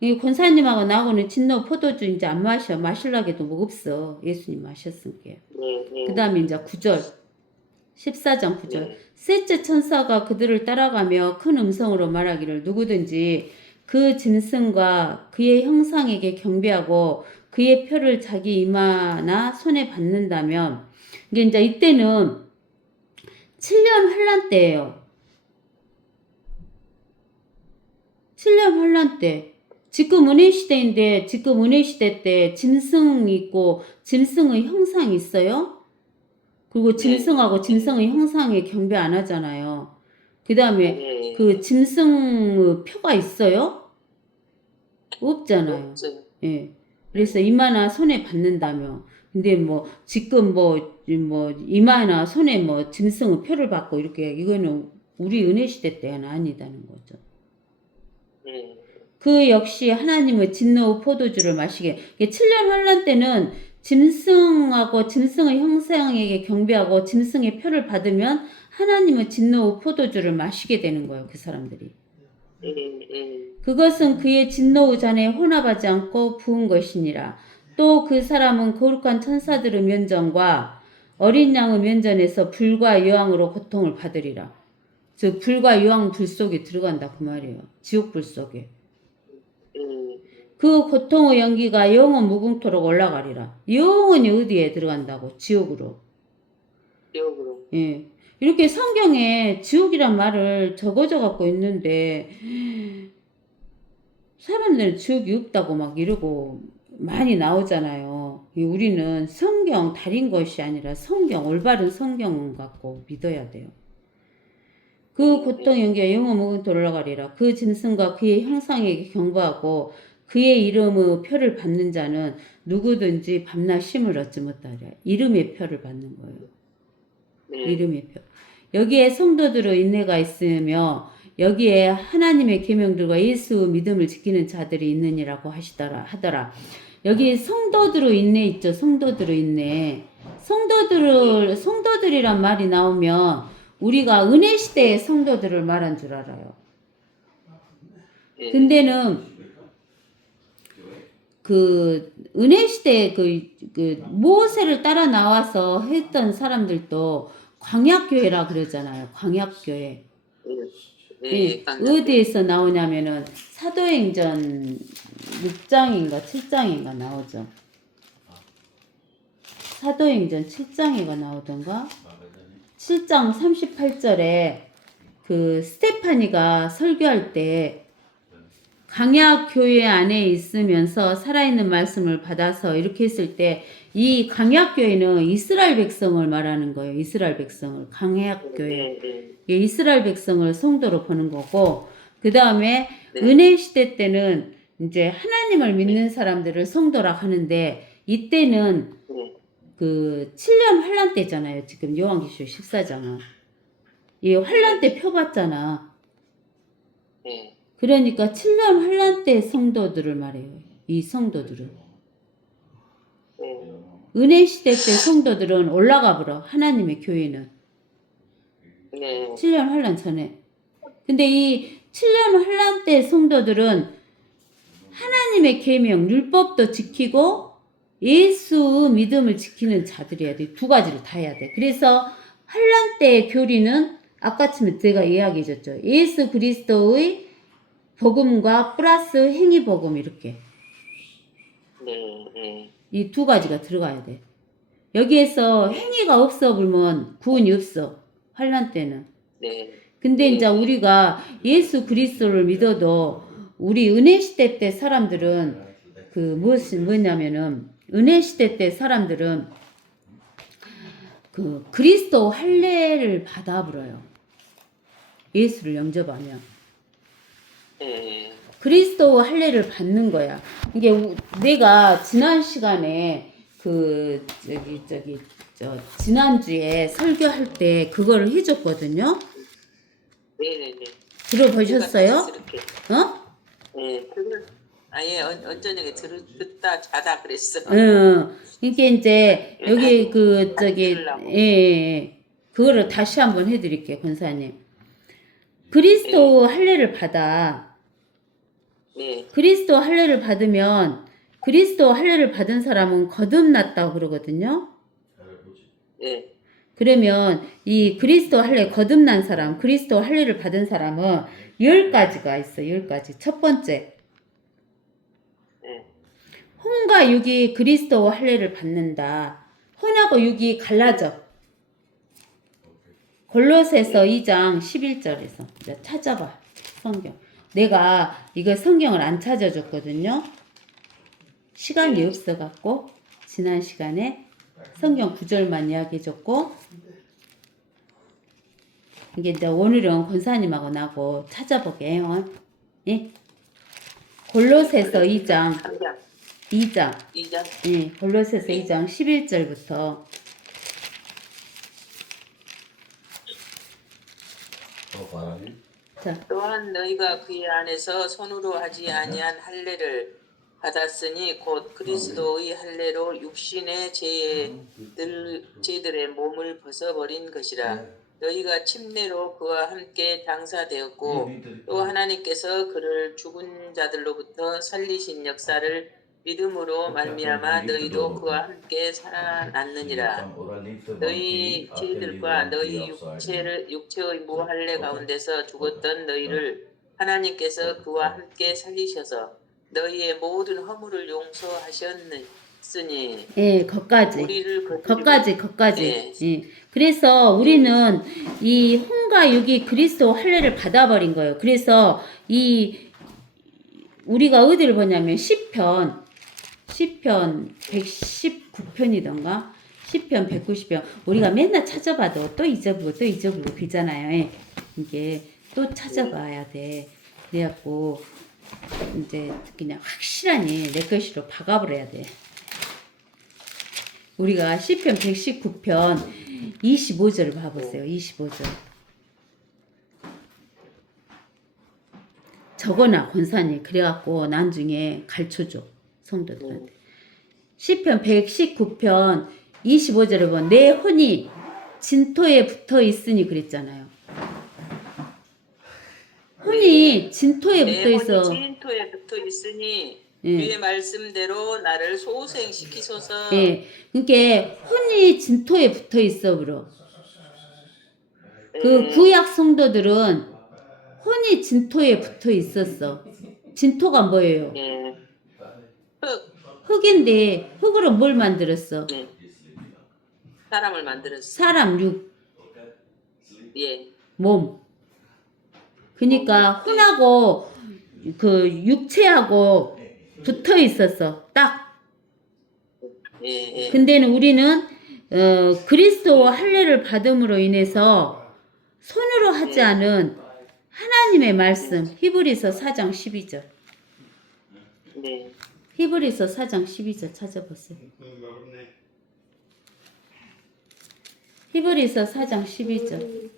이 권사님하고 나하고는 진노 포도주 이제 안 마셔. 마실라게도 뭐 없어. 예수님 마셨으니까. 그 다음에 이제 9절. 14장 9절. 셋째 천사가 그들을 따라가며 큰 음성으로 말하기를 누구든지 그 짐승과 그의 형상에게 경배하고 그의 표를 자기 이마나 손에 받는다면 이게 이제 이때는 7년 환란 때예요. 7년 환란 때. 지금 은혜 시대인데 지금 은혜 시대 때 짐승이 있고 짐승의 형상이 있어요. 그리고 짐승하고 짐승의 형상에 경배 안 하잖아요. 그 다음에 그 짐승의 표가 있어요? 없잖아요. 예. 그래서 이마나 손에 받는다며. 근데 뭐 지금 뭐 이마나 손에 뭐 짐승의 표를 받고 이렇게 이거는 우리 은혜 시대 때는 아니다는 거죠. 그 역시 하나님의 진노의 포도주를 마시게. 7년 환란 때는 짐승하고 짐승의 형상에게 경배하고 짐승의 표를 받으면 하나님의 진노의 포도주를 마시게 되는 거예요. 그 사람들이. 그것은 그의 진노의 잔에 혼합하지 않고 부은 것이니라. 또 그 사람은 거룩한 천사들의 면전과 어린 양의 면전에서 불과 여왕으로 고통을 받으리라. 즉 불과 여왕 불 속에 들어간다 그 말이에요. 지옥 불 속에. 그 고통의 연기가 영원 무궁토록 올라가리라. 영원히 어디에 들어간다고? 지옥으로. 지옥으로. 예. 이렇게 성경에 지옥이란 말을 적어져 갖고 있는데 사람들은 지옥이 없다고 막 이러고 많이 나오잖아요. 우리는 성경 다른 것이 아니라 성경, 올바른 성경 갖고 믿어야 돼요. 그 고통 연기가 영원 무궁토록 올라가리라. 그 짐승과 그의 형상에게 경배하고 그의 이름의 표를 받는 자는 누구든지 밤낮 쉼을 얻지 못하리라. 이름의 표를 받는 거예요. 이름의 표. 여기에 성도들의 인내가 있으며 여기에 하나님의 계명들과 예수의 믿음을 지키는 자들이 있느니라고 하더라. 여기 성도들의 인내 있죠. 성도들의 인내. 성도들이란 말이 나오면 우리가 은혜 시대의 성도들을 말한 줄 알아요. 근데는 그 은혜 시대에 그 모세를 따라 나와서 했던 사람들도 광약교회라 그러잖아요. 광약교회. 예, 어디에서 나오냐면은 사도행전 6장인가 7장인가 나오죠. 사도행전 7장에가 나오던가 7장 38절에 그 스테파니가 설교할 때 강약교회 안에 있으면서 살아있는 말씀을 받아서 이렇게 했을 때 이 강약교회는 이스라엘 백성을 말하는 거예요. 이스라엘 백성을. 강약교회. 예, 이스라엘 백성을 성도로 보는 거고 그 다음에 은혜 시대 때는 이제 하나님을 믿는 사람들을 성도라 하는데 이때는 그 7년 환란 때잖아요. 지금 요한계시록 14장은. 이 환란 때 펴봤잖아. 그러니까 7년 환란 때 성도들을 말해요. 이 성도들은. 은혜 시대 때 성도들은 올라가 버려. 하나님의 교회는. 7년 환란 전에. 근데 이 7년 환란 때 성도들은 하나님의 계명, 율법도 지키고 예수 믿음을 지키는 자들이어야 돼. 두 가지를 다 해야 돼. 그래서 환란 때의 교리는 아까쯤에 제가 이야기해 줬죠. 예수 그리스도의 복음과 플러스 행위 복음 이렇게. 이 두 가지가 들어가야 돼. 여기에서 행위가 없어 보면 구원이 없어. 환란 때는. 근데 이제 우리가 예수 그리스도를 믿어도 우리 은혜 시대 때 사람들은 그 뭐냐면은 은혜 시대 때 사람들은 그 그리스도 할례를 받아버려요. 예수를 영접하면 예. 그리스도 할례를 받는 거야. 이게 내가 지난 시간에 그 지난주에 설교할 때 그거를 해줬거든요. 네네네. 들어보셨어요? 이렇게. 어? 예. 그걸 아예 언저녁에 듣다 자다 그랬어. 응. 이게 이제 여기 아니, 그 안 들으려고. 그거를 다시 한번 해드릴게요, 권사님. 그리스도 할례를 받아. 네. 그리스도 할례를 받으면 그리스도 할례를 받은 사람은 거듭났다고 그러거든요. 네. 그러면 이 그리스도 할례 거듭난 사람, 그리스도 할례를 받은 사람은 10가지가 있어. 10가지. 첫 번째, 네. 혼과 육이 그리스도 할례를 받는다. 혼하고 육이 갈라져. 골로새서 2장 11절에서 찾아봐. 성경. 내가 이거 성경을 안 찾아줬거든요. 시간이 없어갖고 지난 시간에 성경 구절만 이야기해줬고 이게 이제 오늘은 권사님하고 나고 찾아볼게요. 예? 골로새서 2장 2장. 예, 골로새서 2장 11절부터 자, 또한 너희가 그의 안에서 손으로 하지 아니한 할례를 받았으니 곧 그리스도의 할례로 육신의 죄들의 몸을 벗어버린 것이라. 너희가 침례로 그와 함께 장사되었고 또 하나님께서 그를 죽은 자들로부터 살리신 역사를 믿음으로 말미암아 너희도 그와 함께 살아났느니라. 너희 죄들과 너희 육체의 무할례 가운데서 죽었던 너희를 하나님께서 그와 함께 살리셔서 너희의 모든 허물을 용서하셨으니 예, 거까지. 우리를 거까지. 예. 예. 그래서 우리는 이 혼과 육이 그리스도 할례를 받아버린 거예요. 그래서 우리가 어디를 보냐면 시편 119편이던가 10편 190편 우리가 맨날 찾아봐도 또 잊어버리고 그러잖아요. 예. 이게 또 찾아봐야 돼. 그래갖고 이제 그냥 확실하니 내 것으로 박아버려야 돼. 우리가 시편 119편 25절을 봐보세요. 25절. 적어놔 권사님. 그래갖고 나중에 가르쳐줘 성도들한테. 시편 119편 25절을 보면 내 혼이 진토에 붙어 있으니 그랬잖아요. 혼이 진토에 붙어 있어. 진토에 붙어 있으니 예. 주의 말씀대로 나를 소생시키소서. 예. 그러니까 혼이 진토에 붙어 있어 그러. 그 구약 성도들은 혼이 진토에 붙어 있었어. 진토가 뭐예요? 예. 흙인데 흙으로 뭘 만들었어? 예. 사람을 만들었어. 사람 육, 예. 몸. 그러니까 혼하고 그 육체하고 붙어 있었어. 딱. 예. 예. 근데는 우리는 그리스도 할례를 받음으로 인해서 손으로 하지 않은 하나님의 말씀 히브리서 4장 12절. 네. 히브리서 4장 12절 찾아보세요. 히브리서 4장 12절.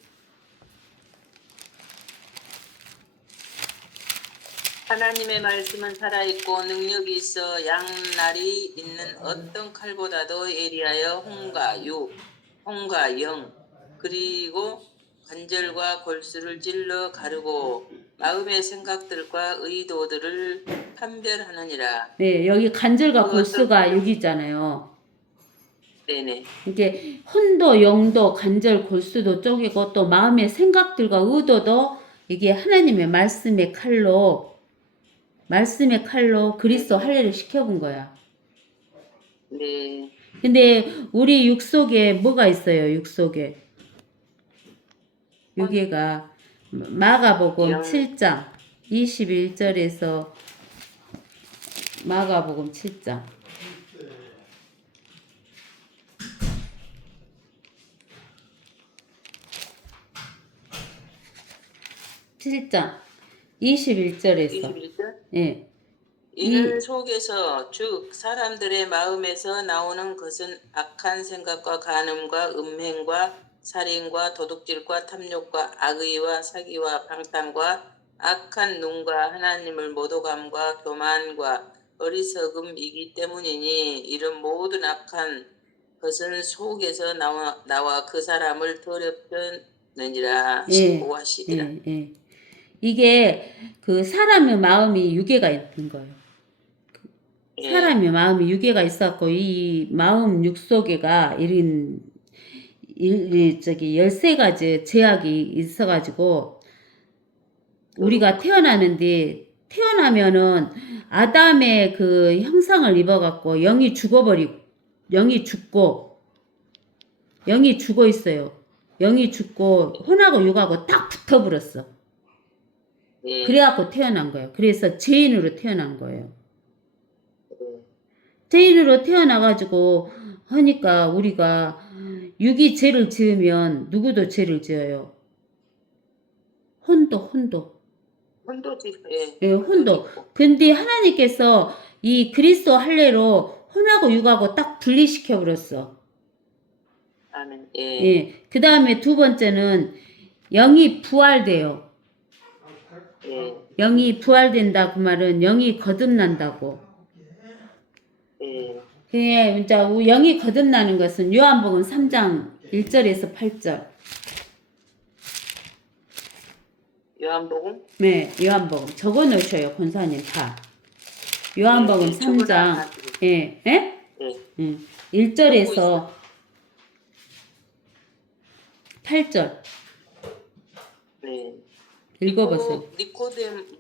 하나님의 말씀은 살아있고 능력이 있어 양날이 있는 어떤 칼보다도 예리하여 혼과 영 그리고 관절과 골수를 찔러 가르고 마음의 생각들과 의도들을 판별하느니라. 네, 여기 관절과 골수가 여기잖아요. 네네. 이게 혼도 영도 관절 골수도 쪼개고 또 마음의 생각들과 의도도 이게 하나님의 말씀의 칼로 그리스도 할례를 시켜본 거야. 네. 근데 우리 육속에 뭐가 있어요? 육속에 여기가 마가복음 영 7장 21절에서 마가복음 7장 7장 21절에서 21절 예. 이는 속에서 즉 사람들의 마음에서 나오는 것은 악한 생각과 간음과 음행과 살인과 도둑질과 탐욕과 악의와 사기와 방탕과 악한 눈과 하나님을 모독함과 교만과 어리석음이기 때문이니 이런 모든 악한 것은 속에서 나와 그 사람을 더럽혀느니라 예. 15하시니라. 예. 이게 그 사람의 마음이 유괴가 있는 거예요. 예. 사람의 마음이 유괴가 있었고 이 마음 육속에가 이런 13가지 제약이 있어가지고 우리가 태어나면은 아담의 그 형상을 입어갖고 영이 죽어 있어요. 영이 죽고 혼하고 육하고 딱 붙어버렸어. 예. 그래갖고 태어난 거예요. 그래서 죄인으로 태어난 거예요. 죄인으로 태어나가지고 하니까 우리가 육이 죄를 지으면 누구도 죄를 지어요. 혼도. 혼도지. 예. 예, 혼도. 근데 하나님께서 이 그리스도 할례로 혼하고 육하고 딱 분리시켜 버렸어. 아멘. 예. 예. 그 다음에 두 번째는 영이 부활돼요. 예. 영이 부활된다 그 말은 영이 거듭난다고. 예. 예, 이제 영이 거듭나는 것은 요한복음 3장 1절에서 8절. 요한복음? 네, 요한복음. 적어 놓으셔요, 권사님 다. 요한복음 예, 3장, 예, 예? 예. 1절에서 8절. 네. 읽어보세요.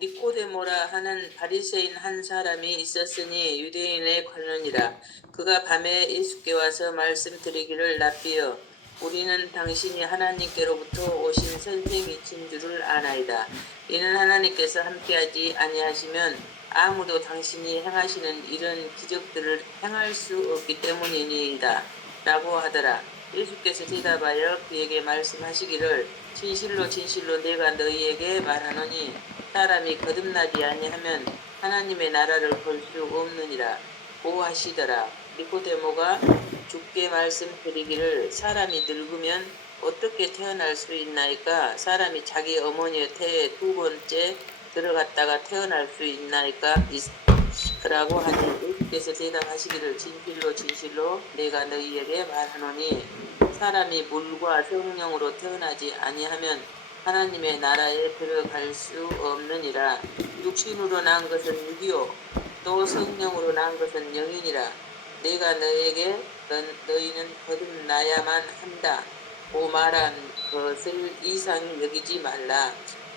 니코데모라 하는 바리새인 한 사람이 있었으니 유대인의 관원이라. 그가 밤에 예수께 와서 말씀드리기를 랍비여 우리는 당신이 하나님께로부터 오신 선생이신 줄을 아나이다. 이는 하나님께서 함께하지 아니하시면 아무도 당신이 행하시는 이런 기적들을 행할 수 없기 때문이니이다. 라고 하더라. 예수께서 대답하여 그에게 말씀하시기를 진실로 내가 너희에게 말하노니 사람이 거듭나지 아니하면 하나님의 나라를 볼 수 없느니라 고 하시더라. 니코데모가 주께 말씀드리기를 사람이 늙으면 어떻게 태어날 수 있나이까? 사람이 자기 어머니의 태에 두 번째 들어갔다가 태어날 수 있나이까? 라고 하니 예수께서 대답하시기를 진실로 내가 너희에게 말하노니 사람이 물과 성령으로 태어나지 아니하면 하나님의 나라에 들어갈 수 없느니라. 육신으로 난 것은 육이요 또 성령으로 난 것은 영이니라. 내가 너에게 너희는 거듭나야만 한다 고 말한 것을 이상히 여기지 말라.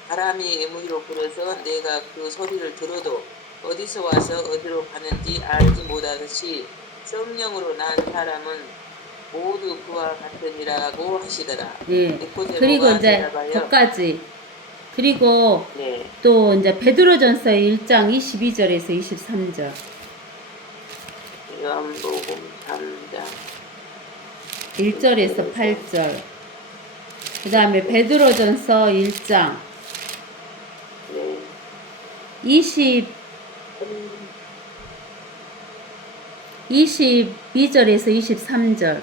바람이 임의로 불어서 내가 그 소리를 들어도 어디서 와서 어디로 가는지 알지 못하듯이 성령으로 난 사람은 모두 그와 같으니라고 하시더라. 예. 그리고 이제 거기까지. 그리고 네. 또 이제 베드로전서 1장 22절에서 23절. 요한복음 3장 1절에서 8절. 그 다음에 베드로전서 1장 네. 22절에서 23절.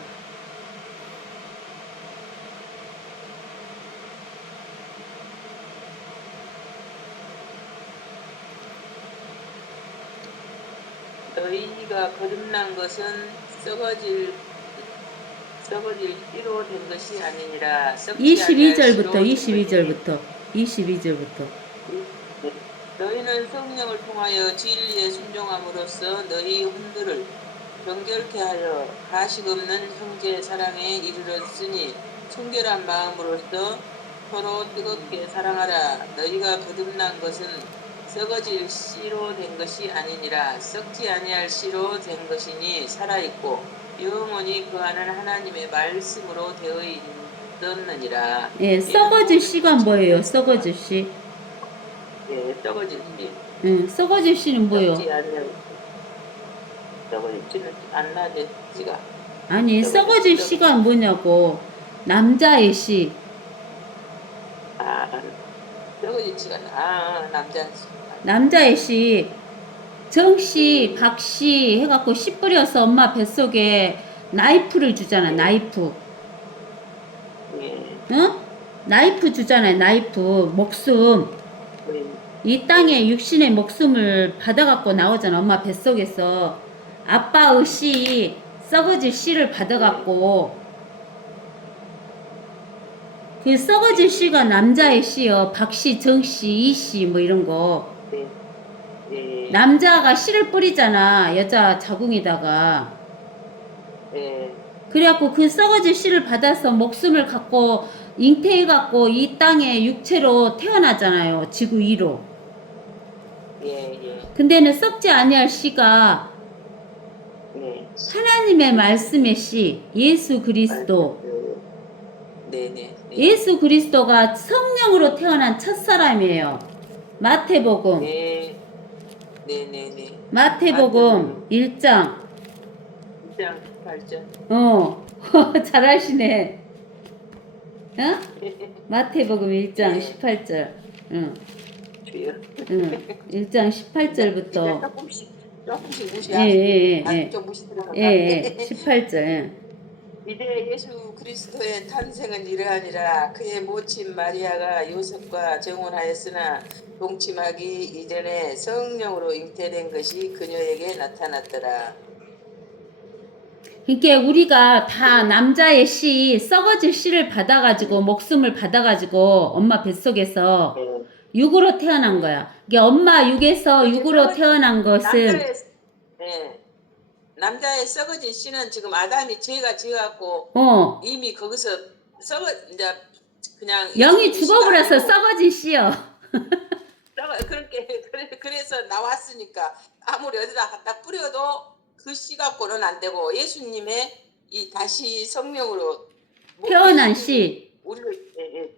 너희가 거듭난 것은 썩어질 씨로 된 것이 아니니라. 22절부터. 너희는 성령을 통하여 진리에 순종함으로써 너희 혼들을 정결케 하여 가식 없는 형제 사랑에 이르렀으니 청결한 마음으로써 서로 뜨겁게 사랑하라. 너희가 거듭난 것은 썩어질 씨로 된 것이 아니니라. 썩지 아니할 씨로 된 것이니 살아있고 영원히 거하는 하나님의 말씀으로 되어 떴느니라. 예, 썩어질 씨가 뭐예요? 썩어질 씨. 예, 썩어질 씨. 썩어질 씨는 뭐예요? 썩지 않는 썩어지는 않나지 씨가. 아니, 썩어질 씨가 뭐냐고. 남자의 씨. 아, 썩어질 씨가 남자 씨. 남자의 씨. 정씨, 박씨 해갖고 씨 뿌려서 엄마 뱃속에 나이프를 주잖아, 나이프. 예. 응? 나이프 주잖아요, 나이프. 목숨. 예. 이 땅에 육신의 목숨을 받아갖고 나오잖아, 엄마 뱃속에서. 아빠의 씨, 썩어질 씨를 받아갖고. 그 썩어질 씨가 남자의 씨요. 박씨, 정씨, 이씨 뭐 이런 거. 예. 예. 남자가 씨를 뿌리잖아, 여자 자궁에다가. 예. 그래갖고 그 썩어질 씨를 받아서 목숨을 갖고 잉태해갖고 이 땅에 육체로 태어나잖아요. 지구 위로. 예. 예. 근데는 썩지 아니할 씨가 예. 하나님의 말씀의 씨, 예수 그리스도. 네네. 예수 그리스도가 성령으로 태어난 첫사람이에요. 마태복음. 네. 네네네. 마태복음 1장. 1장 8절. 잘하시네. 어? 마태복음 1장 18절. 응. 주여. 응. 1장 18절부터. 조금씩 무시하. 예. 좀 무시 들어가. 예. 18절. 예. 이제 예수 그리스도의 탄생은 이러하니라. 그의 모친 마리아가 요셉과 정혼하였으나 동침하기 이전에 성령으로 잉태된 것이 그녀에게 나타났더라. 그러니까 우리가 다 남자의 씨, 썩어질 씨를 받아가지고 목숨을 받아가지고 엄마 뱃속에서 육으로 태어난 거야. 이게 엄마 육에서 육으로 태어난 것은 남자의 썩어진 씨는 지금 아담이 죄가 지어갖고 이미 거기서 이제 그냥 영이 죽어버려서 썩어진 씨요. 그래서 나왔으니까 아무리 어디다 갖다 뿌려도 그 씨 갖고는 안 되고 예수님의 이 다시 성령으로 태어난 씨.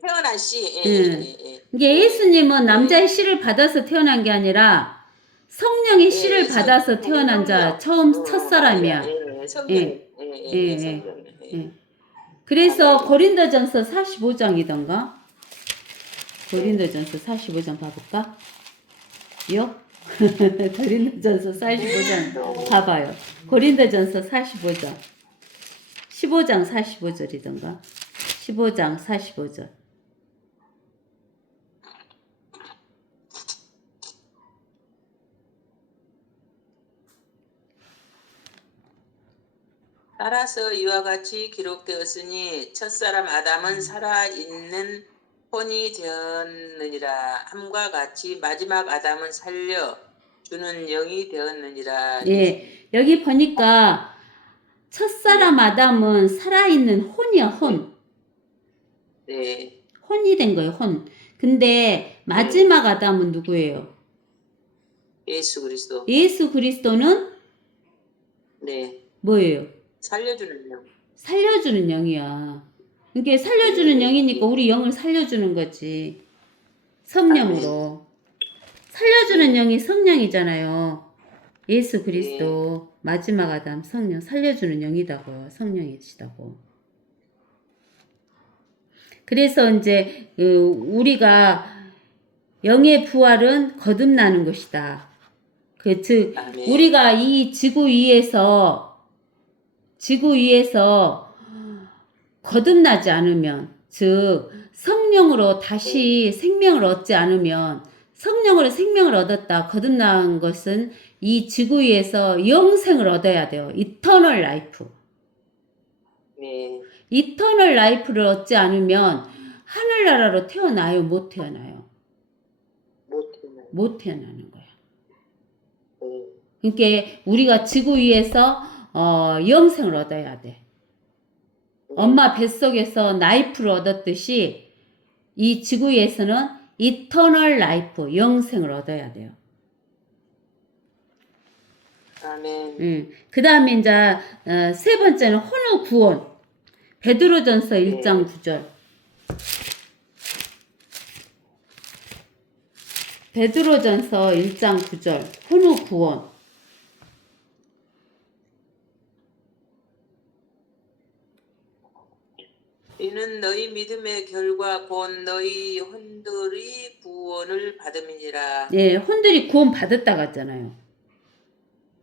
태어난 씨. 이게 예수님은 남자의 씨를 받아서 태어난 게 아니라 성령의 씨를 받아서 태어난 자 처음 첫사람이야. 그래서 고린도전서 45장이던가? 고린도전서 45장 봐볼까? 요? 고린도전서 45장 봐봐요. 고린도전서 45장 15장 45절이던가? 15장 45절. 따라서 이와 같이 기록되었으니 첫사람 아담은 살아있는 혼이 되었느니라 함과 같이 마지막 아담은 살려 주는 영이 되었느니라. 예, 여기 보니까 첫사람 아담은 살아있는 혼이야, 혼. 네. 혼이 된 거예요, 혼. 근데 마지막 아담은 누구예요? 예수 그리스도. 예수 그리스도는 네. 뭐예요? 살려주는 영. 살려주는 영이야. 이게 살려주는 영이니까 우리 영을 살려주는 거지. 성령으로. 살려주는 영이 성령이잖아요. 예수 그리스도 마지막 아담 성령 살려주는 영이다고요. 성령이시다고. 그래서 이제 우리가 영의 부활은 거듭나는 것이다. 즉 우리가 이 지구 위에서 거듭나지 않으면, 즉 성령으로 다시 생명을 얻지 않으면, 성령으로 생명을 얻었다 거듭난 것은 이 지구 위에서 영생을 얻어야 돼요. 이터널 라이프. 이터널 라이프를 얻지 않으면 하늘나라로 태어나요? 못 태어나요? 못 태어나는 거야. 그러니까 우리가 지구 위에서 영생을 얻어야 돼. 엄마 뱃속에서 라이프를 얻었듯이 이 지구 위에서는 이터널 라이프, 영생을 얻어야 돼요. 아멘. 그 다음에 이제 세 번째는 혼의 구원. 베드로전서 1장 9절. 베드로전서 1장 9절 혼후 구원. 이는 너희 믿음의 결과 곧 너희 혼들이 구원을 받음이니라. 예, 혼들이 구원 받았다 갔잖아요.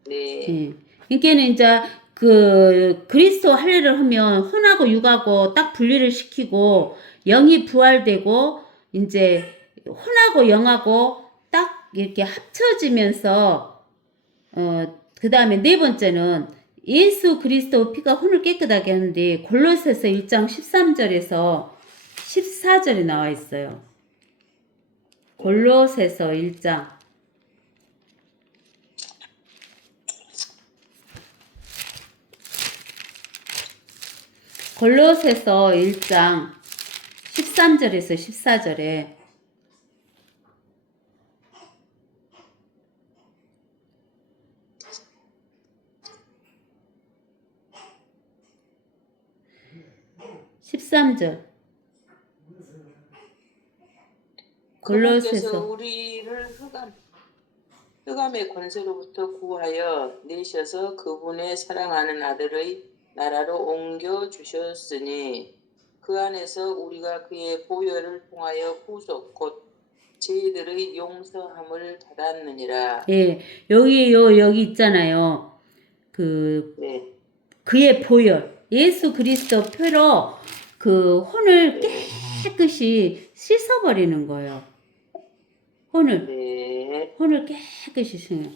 네. 예. 그러니까는 이제 그 그리스도 할례를 하면 혼하고 육하고 딱 분리를 시키고 영이 부활되고 이제 혼하고 영하고 딱 이렇게 합쳐지면서 그다음에 네 번째는 예수 그리스도 피가 혼을 깨끗하게 하는데 골로새서 1장 13절에서 14절에 나와 있어요. 골로새서 1장 골로새서 1장 13절에서 14절에 (13절) 그분께서 골로새서 우리를 흑암의 권세로부터 구하여 내셔서 그분의 사랑하는 아들의 나라로 옮겨 주셨으니 그 안에서 우리가 그의 보혈을 통하여 구속 곧 저희들의 용서함을 받았느니라. 예, 여기 있잖아요. 네. 그의 보혈, 예수 그리스도 표로 그 혼을 깨끗이 씻어버리는 거예요. 네. 혼을 깨끗이 씻어요.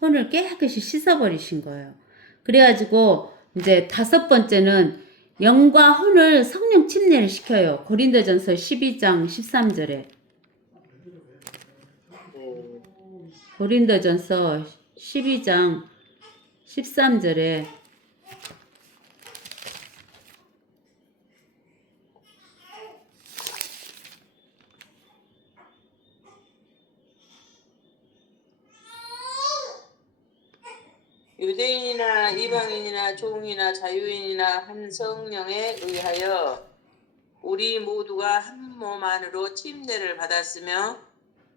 혼을 깨끗이 씻어버리신 거예요. 그래가지고 이제 다섯 번째는 영과 혼을 성령 침례를 시켜요. 고린도전서 12장 13절에. 고린도전서 12장 13절에 유대인이나 이방인이나 종이나 자유인이나 한 성령에 의하여 우리 모두가 한 몸 안으로 침례를 받았으며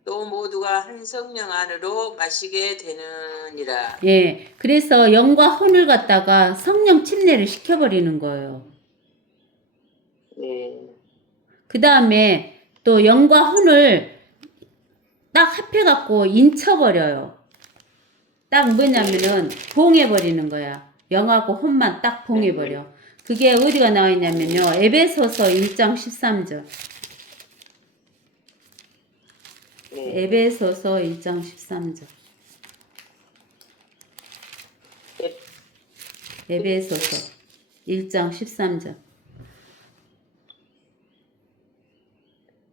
또 모두가 한 성령 안으로 마시게 되느니라. 예, 그래서 영과 혼을 갖다가 성령 침례를 시켜버리는 거예요. 네. 그 다음에 또 영과 혼을 딱 합해갖고 인쳐버려요. 딱 뭐냐면은 봉해버리는 거야. 영하고 혼만 딱 봉해버려. 그게 어디가 나와 있냐면요. 에베소서 1장 13절. 에베소서 1장 13절. 에베소서 1장 13절.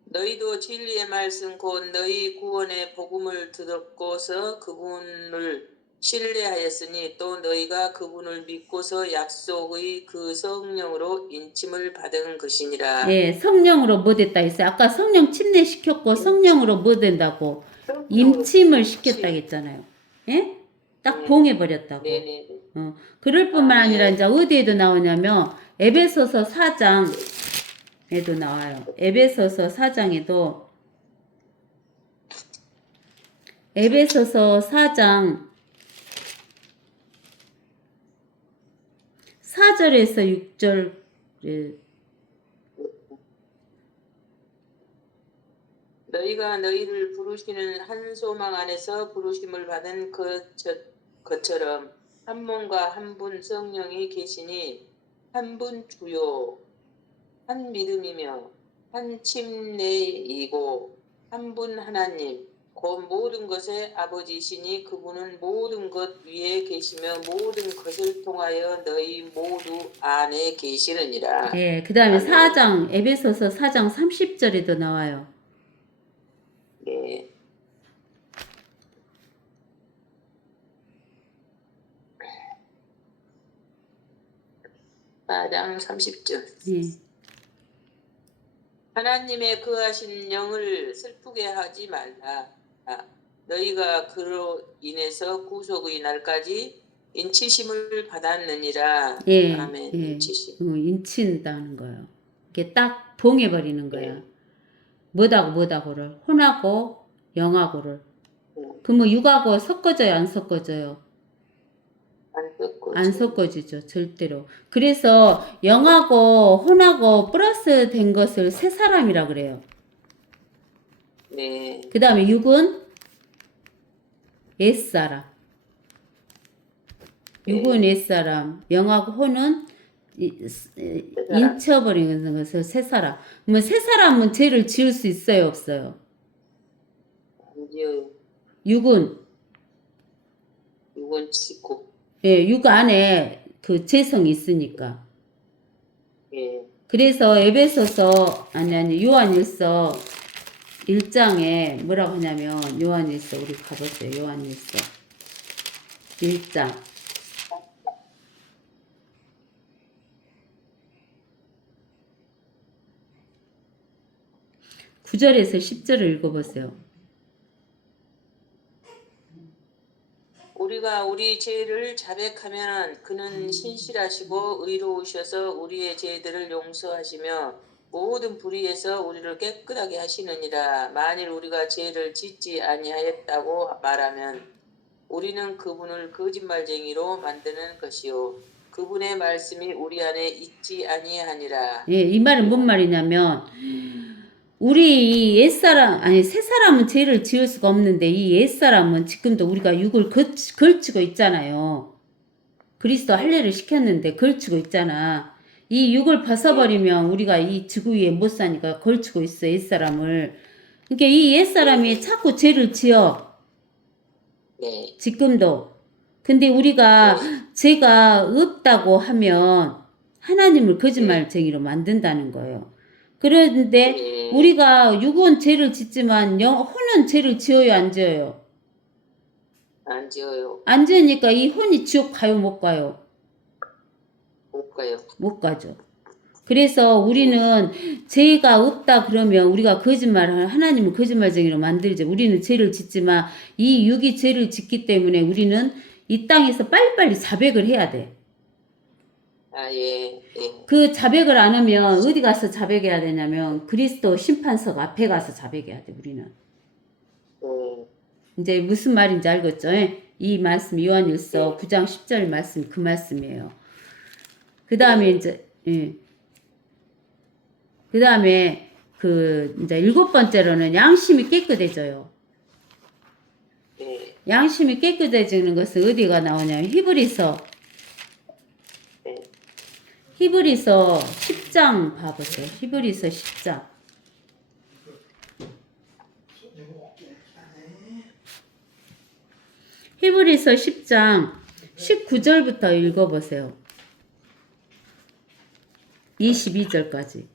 너희도 진리의 말씀 곧 너희 구원의 복음을 듣고서 그분을 신뢰하였으니 또 너희가 그분을 믿고서 약속의 그 성령으로 인침을 받은 것이니라. 예, 성령으로 뭐 됐다 했어요. 아까 성령 침례 시켰고 성령으로 뭐 된다고 임침을 시켰다 했잖아요. 예? 딱 봉해버렸다고. 네네. 그럴 뿐만 아, 네. 아니라 이제 어디에도 나오냐면 에베소서 4장에도 나와요. 에베소서 4장에도 에베소서 4장 4절에서 6절 너희가 너희를 부르시는 한 소망 안에서 부르심을 받은 것처럼 한 몸과 한 분 성령이 계시니 한 분 주요 한 믿음이며 한 침례이고 한 분 하나님 곧 모든 것의 아버지시니 그분은 모든 것 위에 계시며 모든 것을 통하여 너희 모두 안에 계시느니라. 예, 그 다음에 아멘. 4장 에베소서 4장 30절에도 나와요. 네. (4장 30절) 예. 하나님의 그하신 영을 슬프게 하지 말라. 너희가 그로 인해서 구속의 날까지 인치심을 받았느니라. 예, 아멘. 예. 인치심. 인친다는 거예요. 이게 딱 봉해버리는 거야. 네. 뭐다고를 혼하고 영하고를. 네. 그러면 육하고 섞어져요, 안 섞어져요? 안 섞고 안 섞어지죠, 절대로. 그래서 영하고 혼하고 플러스 된 것을 세 사람이라 그래요. 네. 그 다음에 육은 옛사람. 육은 옛사람. 영하고 혼은 인쳐버리는 것을 세 사람. 그러면 세 사람은 죄를 지을 수 있어요, 없어요? 안 지어요. 육은, 이건 짓고. 예, 육 안에 그 죄성이 있으니까. 예. 그래서 에베소서, 아니, 요한일서 1장에 뭐라고 하냐면, 요한일서, 우리 가보세요. 요한일서 1장. 9절에서 10절을 읽어보세요. 우리가 우리 죄를 자백하면 그는 신실하시고 의로우셔서 우리의 죄들을 용서하시며 모든 불의에서 우리를 깨끗하게 하시느니라. 만일 우리가 죄를 짓지 아니하였다고 말하면 우리는 그분을 거짓말쟁이로 만드는 것이요 그분의 말씀이 우리 안에 있지 아니하니라. 예, 이 말은 뭔 말이냐면, 우리 이 옛사람, 아니, 새 사람은 죄를 지을 수가 없는데, 이 옛사람은 지금도 우리가 육을 걸치고 있잖아요. 그리스도 할례를 시켰는데, 걸치고 있잖아. 이 육을 벗어버리면 우리가 이 지구 위에 못 사니까 걸치고 있어, 옛사람을. 그러니까 이 옛사람이 자꾸 죄를 지어. 네. 지금도. 근데 우리가 죄가 없다고 하면 하나님을 거짓말쟁이로 만든다는 거예요. 그런데 우리가 육은 죄를 짓지만 혼은 죄를 지어요, 안 지어요? 안 지어요. 안 지으니까 이 혼이 지옥 가요, 못 가요? 못 가요. 못 가죠. 그래서 우리는 죄가 없다 그러면 우리가 거짓말을 하나님을 거짓말쟁이로 만들죠. 우리는 죄를 짓지만 이 육이 죄를 짓기 때문에 우리는 이 땅에서 빨리빨리 자백을 해야 돼. 아, 예. 예. 그 자백을 안 하면 어디 가서 자백해야 되냐면 그리스도 심판석 앞에 가서 자백해야 돼, 우리는. 이제 무슨 말인지 알겠죠? 이 말씀 요한일서 9장 10절 말씀 그 말씀이에요. 그 다음에 이제 그 다음에 이제 7번째로는 양심이 깨끗해져요. 네. 양심이 깨끗해지는 것은 어디가 나오냐면 히브리서 10장 봐보세요. 히브리서 10장. 히브리서 10장 19절부터 읽어보세요. 22절까지.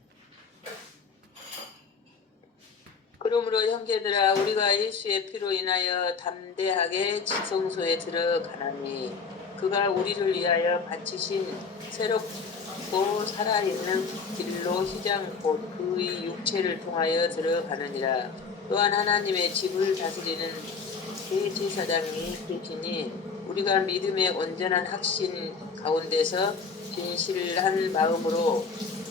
그러므로 형제들아 우리가 예수의 피로 인하여 담대하게 지성소에 들어가나니 그가 우리를 위하여 바치신 새롭고 살아있는 길로 휘장 곧 그의 육체를 통하여 들어가느니라. 또한 하나님의 집을 다스리는 대제사장이 계시니 우리가 믿음의 온전한 확신 가운데서 진실한 마음으로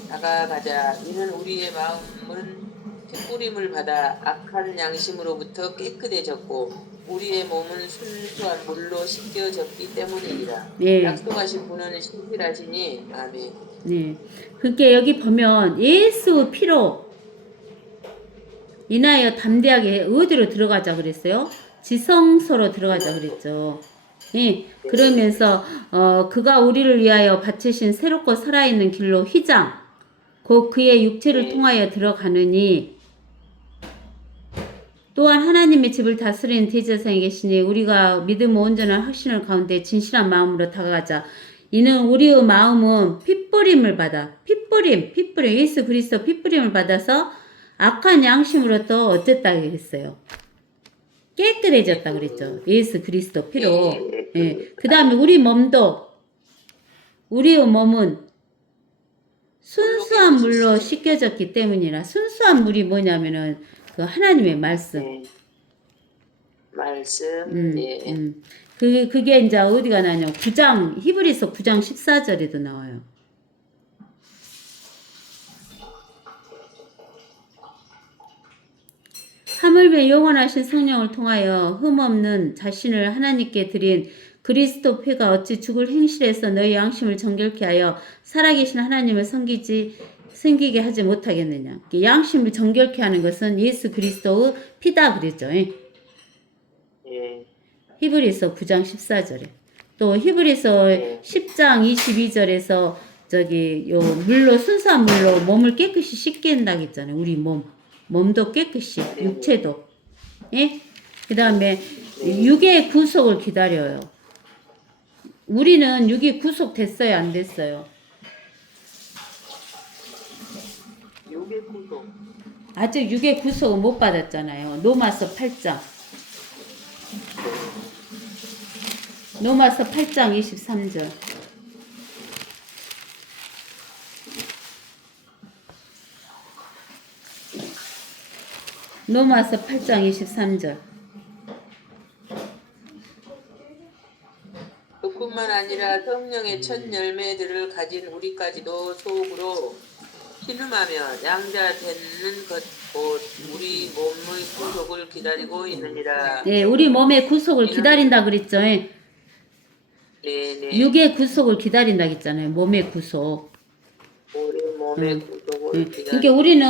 다가가자. 이는 우리의 마음은 핏부림을 받아 악한 양심으로부터 깨끗해졌고 우리의 몸은 순수한 물로 씻겨졌기 때문이니라. 네. 약속하신 분은 신실하시니 아멘. 네. 그게 여기 보면 예수 피로 인하여 담대하게 어디로 들어가자 그랬어요? 지성소로 들어가자 그랬죠. 예. 그러면서 그가 우리를 위하여 바치신 새롭고 살아있는 길로 휘장 곧 그의 육체를 통하여 들어가느니 또한 하나님의 집을 다스리는 대제사장이 계시니 우리가 믿음 온전한 확신을 가운데 진실한 마음으로 다가가자. 이는 우리의 마음은 핏부림을 받아 핏부림 예수 그리스도 핏부림을 받아서 악한 양심으로부터 어쨌다 했어요. 깨끗해졌다 그랬죠. 예수 그리스도 피로. 예. 그 다음에 우리의 몸은 순수한 물로 씻겨졌기 때문이라. 순수한 물이 뭐냐면은 그 하나님의 말씀. 말씀. 예. 그게 이제 어디가 나냐? 히브리서 9장 14절에도 나와요. 하물며 영원하신 성령을 통하여 흠없는 자신을 하나님께 드린 그리스도 피가 어찌 죽을 행실에서 너희 양심을 정결케 하여 살아계신 하나님을 섬기게 하지 못하겠느냐. 양심을 정결케 하는 것은 예수 그리스도의 피다 그랬죠. 예. 히브리서 9장 14절에. 또 히브리서 예. 10장 22절에서 요 물로 순수한 물로 몸을 깨끗이 씻게 한다고 했잖아요. 우리 몸도 깨끗이, 육체도. 예? 그다음에 육의 구속을 기다려요. 우리는 육이 구속됐어요, 안 됐어요? 육의 구속. 아직 육의 구속을 못 받았잖아요. 로마서 8장. 로마서 8장 23절. 로마서 8장 23절. 그뿐만 아니라 성령의 첫 열매들을 가진 우리까지도 속으로 신음하며 양자 되는 것 곧 우리 몸의 구속을 기다리고 있느니라. 네, 우리 몸의 구속을 기다린다 그랬죠. 네네. 육의 구속을 기다린다 그랬잖아요. 몸의 구속. 우리 몸의 구속을 기다리고. 그러니까 우리는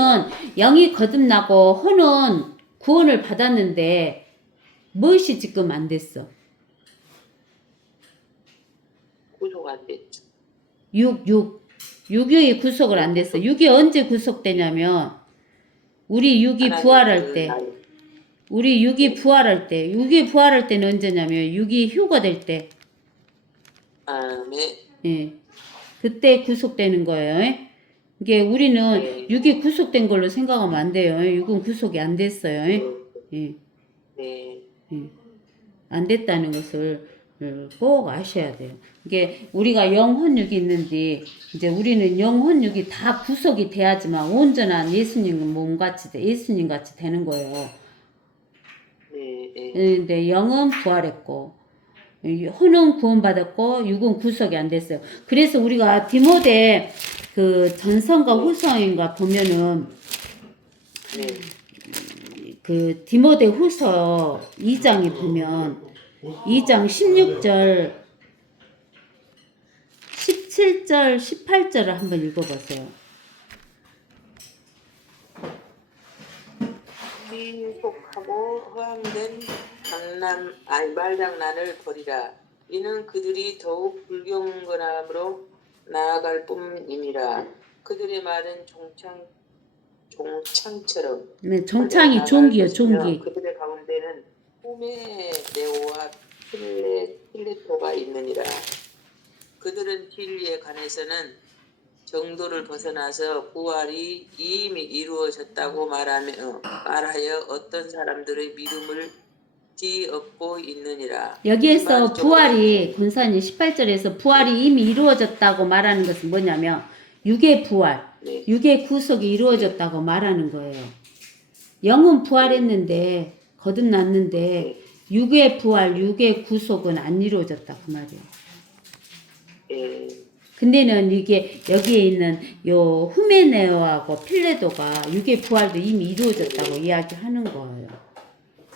영이 거듭나고 혼은 구원을 받았는데 무엇이 지금 안 됐어? 구속 안 됐죠. 육이 구속을 안 됐어. 육이 언제 구속되냐면 우리 육이 부활할 때. 우리 육이 부활할 때. 육이 부활할 때는 언제냐면 육이 휴거될 때. 네. 예. 그때 구속되는 거예요. 이게 우리는 육이 구속된 걸로 생각하면 안 돼요. 육은 구속이 안 됐어요. 예. 네. 안 됐다는 것을 꼭 아셔야 돼요. 이게 우리가 영혼육이 있는데 이제 우리는 영혼육이 다 구속이 돼야지만 온전한 예수님 몸같이 예수님 같이 되는 거예요. 근데 영은 부활했고 혼은 구원받았고 육은 구속이 안 됐어요. 그래서 우리가 디모데 그 전서인가 후서인가 보면은 그 디모데 후서 2장에 보면 2장 16절 17절 18절을 한번 읽어보세요. 미속하고 허황된 말장난을 버리라. 이는 그들이 더욱 불경건함으로 나아갈 뿐이니라. 그들의 말은 종창처럼. 네, 종창이 종기요, 종기. 그들의 가운데는 후메네오와 필레토가 있느니라. 그들은 진리에 관해서는 정도를 벗어나서 부활이 이미 이루어졌다고 말하여 어떤 사람들의 믿음을 뒤엎고 있느니라. 여기에서 부활이 권사님 18절에서 부활이 이미 이루어졌다고 말하는 것은 뭐냐면 육의 부활, 육의 구속이 이루어졌다고 말하는 거예요. 영은 부활했는데 거듭났는데 육의 부활, 육의 구속은 안 이루어졌다 그 말이에요. 근데는 이게 여기에 있는 요 후메네오하고 필레도가 육의 부활도 이미 이루어졌다고 이야기하는 거예요.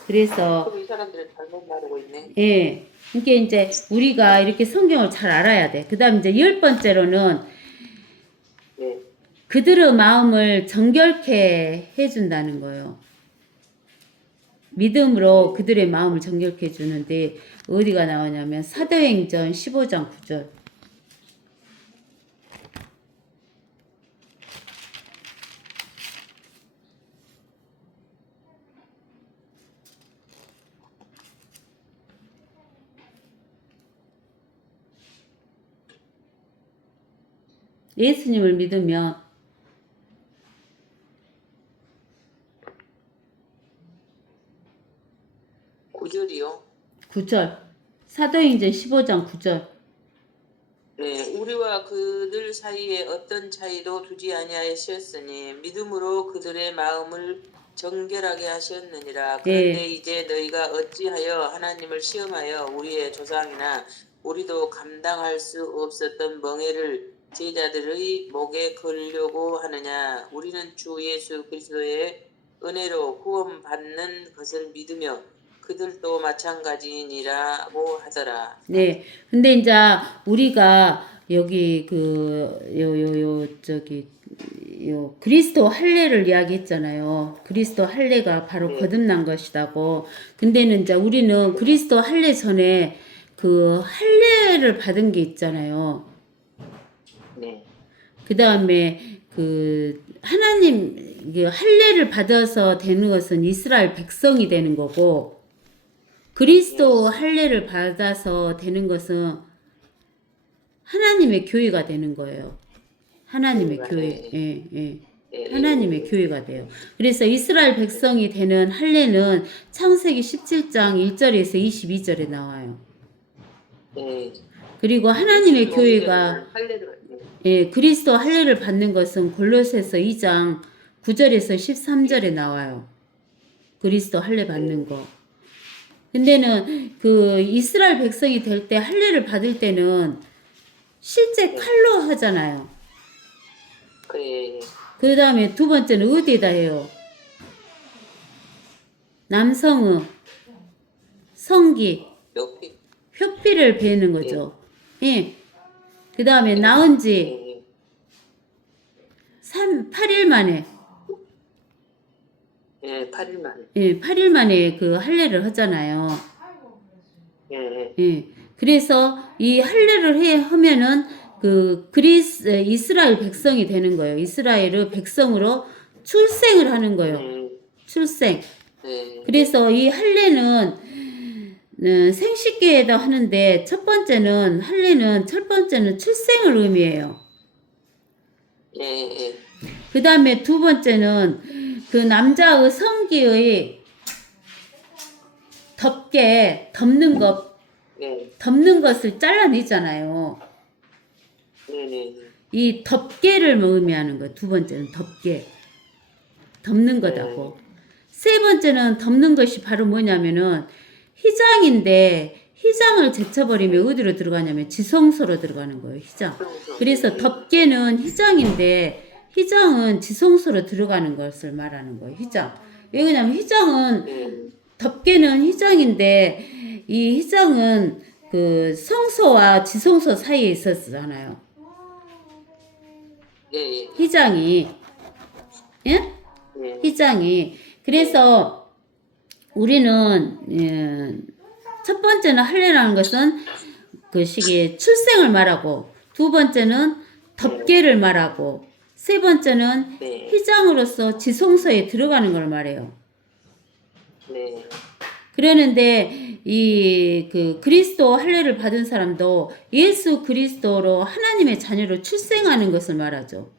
그래서 이 사람들은 잘못 말하고 있네. 예, 이게 이제 우리가 이렇게 성경을 잘 알아야 돼. 그다음 이제 10번째로는 그들의 마음을 정결케 해준다는 거예요. 믿음으로 그들의 마음을 정결케 해주는데 어디가 나오냐면 사도행전 15장 9절. 예수님을 믿으면 9절이요. 9절. 사도행전 15장 9절. 네, 우리와 그들 사이에 어떤 차이도 두지 아니하셨으니 믿음으로 그들의 마음을 정결하게 하셨느니라. 그런데 이제 너희가 어찌하여 하나님을 시험하여 우리의 조상이나 우리도 감당할 수 없었던 멍에를 제자들의 목에 걸려고 하느냐. 우리는 주 예수 그리스도의 은혜로 구원받는 것을 믿으며 그들도 마찬가지니라고 하더라. 네. 근데 이제 우리가 여기 요 그리스도 할례를 이야기했잖아요. 그리스도 할례가 바로 네. 거듭난 것이다고. 근데는 이제 우리는 그리스도 할례 전에 그 할례를 받은 게 있잖아요. 네. 그 다음에 그 하나님 그 할례를 받아서 되는 것은 이스라엘 백성이 되는 거고, 그리스도 할례를 받아서 되는 것은 하나님의 교회가 되는 거예요. 하나님의 교회. 예, 예. 하나님의 교회가 돼요. 그래서 이스라엘 백성이 되는 할례는 창세기 17장 1절에서 22절에 나와요. 네. 그리고 하나님의 교회가 할례를 예, 그리스도 할례를 받는 것은 골로새서 2장 9절에서 13절에 나와요. 그리스도 할례 받는 거. 근데는 그 이스라엘 백성이 될 때 할례를 받을 때는 실제 칼로 하잖아요. 그래. 그 다음에 두 번째는 어디에다 해요? 남성의 성기, 옆이 표피를 베는 거죠. 예. 그 다음에 나은 지 8일 만에, 예, 8일 만에. 예, 8일 만에 그 할례를 하잖아요. 예. 예. 그래서 이 할례를 하면은 이스라엘 백성이 되는 거예요. 이스라엘의 백성으로 출생을 하는 거예요. 출생. 네. 그래서 이 할례는 생식기에다 하는데 첫 번째는 출생을 의미해요. 예. 그 다음에 두 번째는 그 남자의 성기의 덮는 것을 잘라내잖아요. 네. 이 덮개를 의미하는 거예요. 두 번째는 덮개. 덮는 거다고. 세 번째는 덮는 것이 바로 뭐냐면은 희장인데, 희장을 제쳐버리면 어디로 들어가냐면 지성소로 들어가는 거예요. 희장. 그래서 덮개는 희장인데, 희장은 지성소로 들어가는 것을 말하는 거예요. 희장. 왜냐면 희장은 덮개는 희장인데, 이 희장은 그 성소와 지성소 사이에 있었잖아요. 희장이. 예? 희장이. 그래서 우리는 첫 번째는 할례라는 것은 그 시기에 출생을 말하고, 두 번째는 덮개를 말하고, 세 번째는 희장으로서 지성소에 들어가는 걸 말해요. 그러는데 그 그리스도 할례를 받은 사람도 예수 그리스도로 하나님의 자녀로 출생하는 것을 말하죠.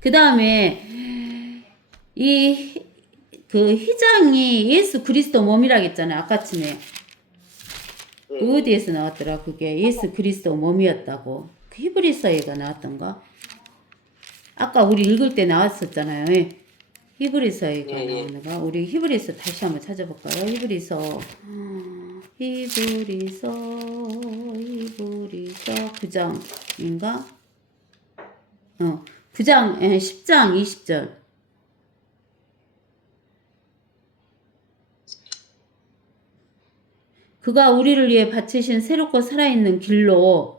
그 다음에 그 희장이 예수 그리스도 몸이라겠잖아요. 아까쯤에 어디에서 나왔더라? 그게 예수 그리스도 몸이었다고. 그 히브리서에가 나왔던가? 아까 우리 읽을 때 나왔었잖아요. 히브리서에가 나오는가? 우리 히브리서 다시 한번 찾아볼까요? 히브리서 9장인가? 9장 10장 20절. 그가 우리를 위해 바치신 새롭고 살아있는 길로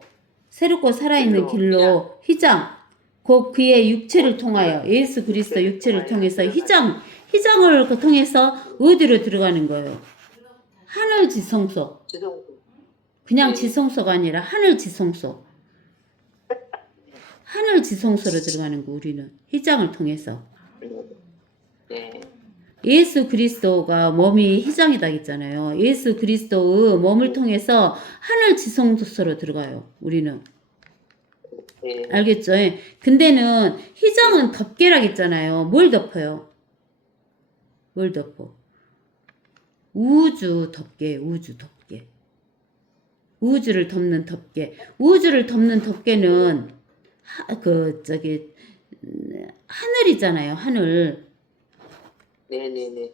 희장, 곧 그의 육체를 통하여 예수 그리스도 육체를 통해서 희장을 통해서 어디로 들어가는 거예요? 하늘 지성소. 그냥 지성소가 아니라 하늘 지성소. 하늘 지성소로 들어가는 거 우리는 희장을 통해서. 예수 그리스도가 몸이 희장이다 했잖아요. 예수 그리스도의 몸을 통해서 하늘 지성소로 들어가요. 우리는. 알겠죠? 근데는 희장은 덮개라고 했잖아요. 뭘 덮어요? 뭘 덮어? 우주 덮개. 우주를 덮는 덮개. 우주를 덮는 덮개는 하늘이잖아요. 하늘. 네네네.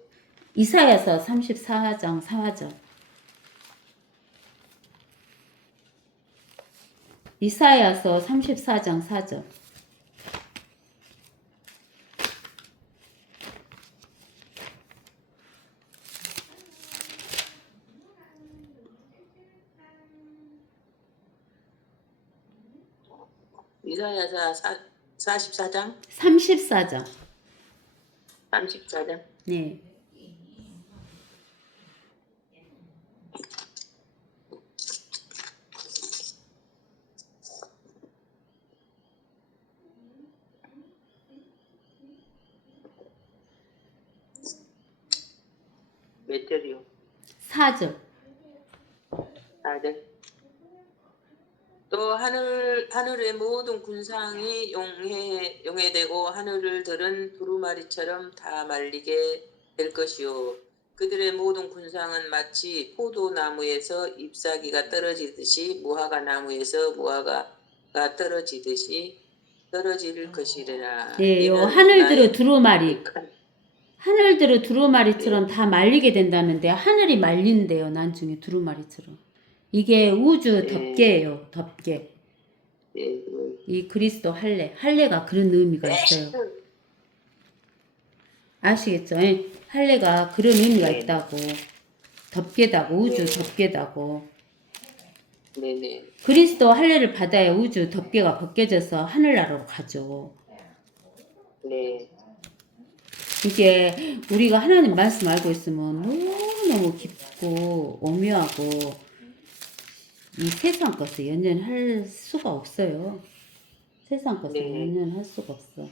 이사야서 34장 4절. 이사야서 34장 4절. 이사야서 44장? 34장. 34장? 네. 몇 절이요? 4절. 4절. 또 하늘의 모든 군상이 용해되고 하늘을 들은 두루마리처럼 다 말리게 될 것이요. 그들의 모든 군상은 마치 포도나무에서 잎사귀가 떨어지듯이 무화과 나무에서 무화과가 떨어질 것이라. 네, 요 이는 하늘들의 나의 두루마리. 큰- 하늘들의 예, 두루마리처럼 다 말리게 된다는데 하늘이 말린대요. 나중에 두루마리처럼. 이게 우주 예, 덮개예요. 덮개. 예, 이 그리스도 할례. 할례가 그런 의미가 있어요. 아시겠죠? 예? 할례가 그런 의미가 네, 있다고. 덮개다고. 우주 네, 덮개다고. 네, 네, 그리스도 할례를 받아야 우주 덮개가 벗겨져서 하늘나라로 가죠. 네, 이게 우리가 하나님 말씀 알고 있으면 너무너무 깊고 오묘하고 이 세상 것을 연연할 수가 없어요. 세상 것을 네, 연연할 수가 없어.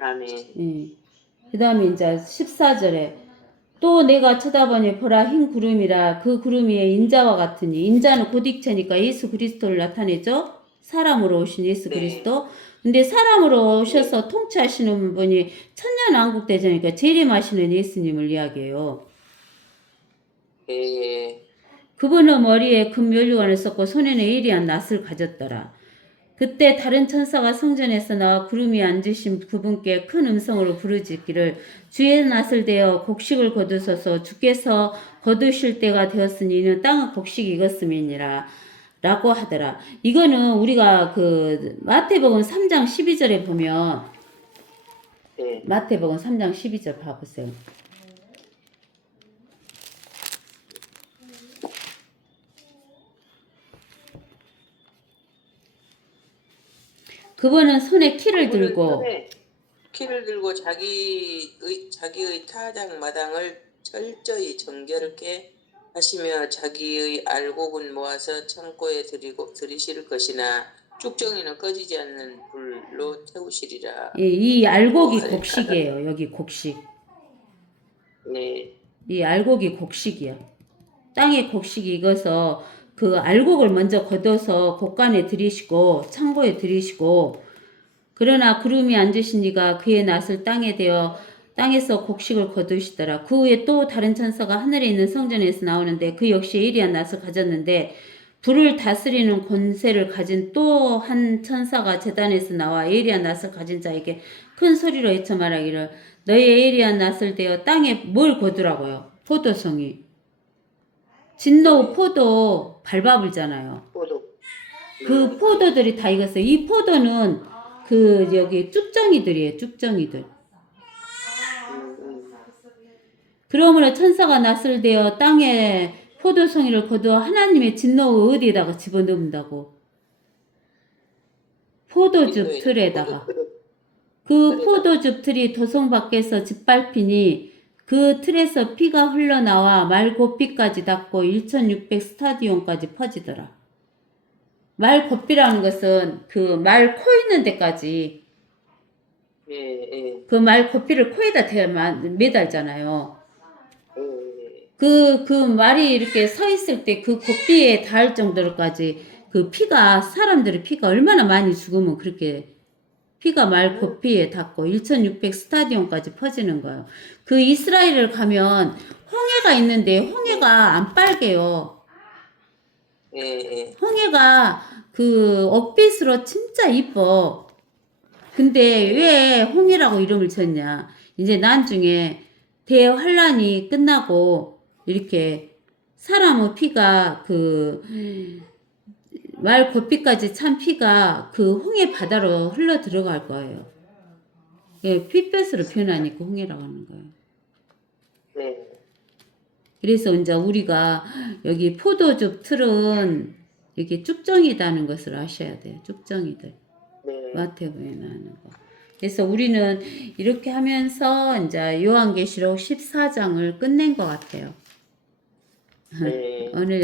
아멘. 예. 그 다음에 이제 14절에 또 내가 쳐다보니 보라 흰 구름이라 그 구름 위에 인자와 같으니 인자는 곧 익체니까 예수 그리스도를 나타내죠. 사람으로 오신 예수 네, 그리스도. 근데 사람으로 네, 오셔서 통치하시는 분이 천년왕국대전이니까 재림하시는 예수님을 이야기해요. 네, 그분은 머리에 금면류관을 썼고 손에는 예리한 낫을 가졌더라. 그때 다른 천사가 성전에서 나와 구름 위에 앉으신 그분께 큰 음성으로 부르짖기를 주의 낫을 대어 곡식을 거두소서 주께서 거두실 때가 되었으니 이는 땅은 곡식이 익었음이니라 라고 하더라. 이거는 우리가 그 마태복음 3장 12절에 보면 네. 마태복음 3장 12절 봐보세요. 그분은 손에 키를 그분은 들고 손에 키를 들고 자기의 타작마당을 철저히 정결케 하시며 자기의 알곡은 모아서 창고에 들이실 것이나 쭉정이는 꺼지지 않는 불로 태우시리라. 이 고 알곡이 하더라. 곡식이에요. 여기 곡식. 네, 이 알곡이 곡식이야. 땅에 곡식이 익어서 그 알곡을 먼저 걷어서 곡간에 들이시고 창고에 들이시고 그러나 구름이 앉으시니가 그의 낫을 땅에 대어 땅에서 곡식을 거두시더라. 그 후에 또 다른 천사가 하늘에 있는 성전에서 나오는데 그 역시 예리한 낫을 가졌는데 불을 다스리는 권세를 가진 또 한 천사가 제단에서 나와 예리한 낫을 가진 자에게 큰 소리로 외쳐 말하기를 너의 예리한 낫을 대어 땅에 뭘 거두라고요? 포도송이. 진노 네, 포도 밟아불잖아요. 포도. 그 포도들이 다 익었어요. 이 포도는 그 여기 쭉정이들이에요. 쭉정이들. 그러므로 천사가 낫을 대어 땅에 포도송이를 거두어 하나님의 진노 어디에다가 집어넣는다고. 포도즙 틀에다가. 그 포도즙 틀이 도성 밖에서 짓밟히니 그 틀에서 피가 흘러나와 말 고삐까지 닿고 1600 스타디온까지 퍼지더라. 말 고삐라는 것은 그 말 코 있는 데까지 예, 예, 그 말 고삐를 코에다 매달잖아요. 예, 그 말이 이렇게 서 있을 때 그 고삐에 닿을 정도로까지 그 피가, 사람들의 피가 얼마나 많이 죽으면 그렇게 피가 말 고삐에 닿고 1600 스타디온까지 퍼지는 거예요. 그 이스라엘을 가면 홍해가 있는데 홍해가 안 빨개요. 예, 예. 홍해가 그 옥빛으로 진짜 이뻐. 근데 왜 홍해라고 이름을 졌냐? 이제 나중에 대환란이 끝나고 이렇게 사람의 피가 그 말 고삐까지 찬 피가 그 홍해 바다로 흘러 들어갈 거예요. 예, 핏볕으로 표현하니까 홍해라고 하는 거예요. 네, 그래서 이제 우리가 여기 포도즙 틀은 이게 쭉정이다는 것을 아셔야 돼요. 쭉정이들. 네. 마태복음에 나오는 거. 그래서 우리는 이렇게 하면서 이제 요한계시록 14장을 끝낸 것 같아요. 네. 오늘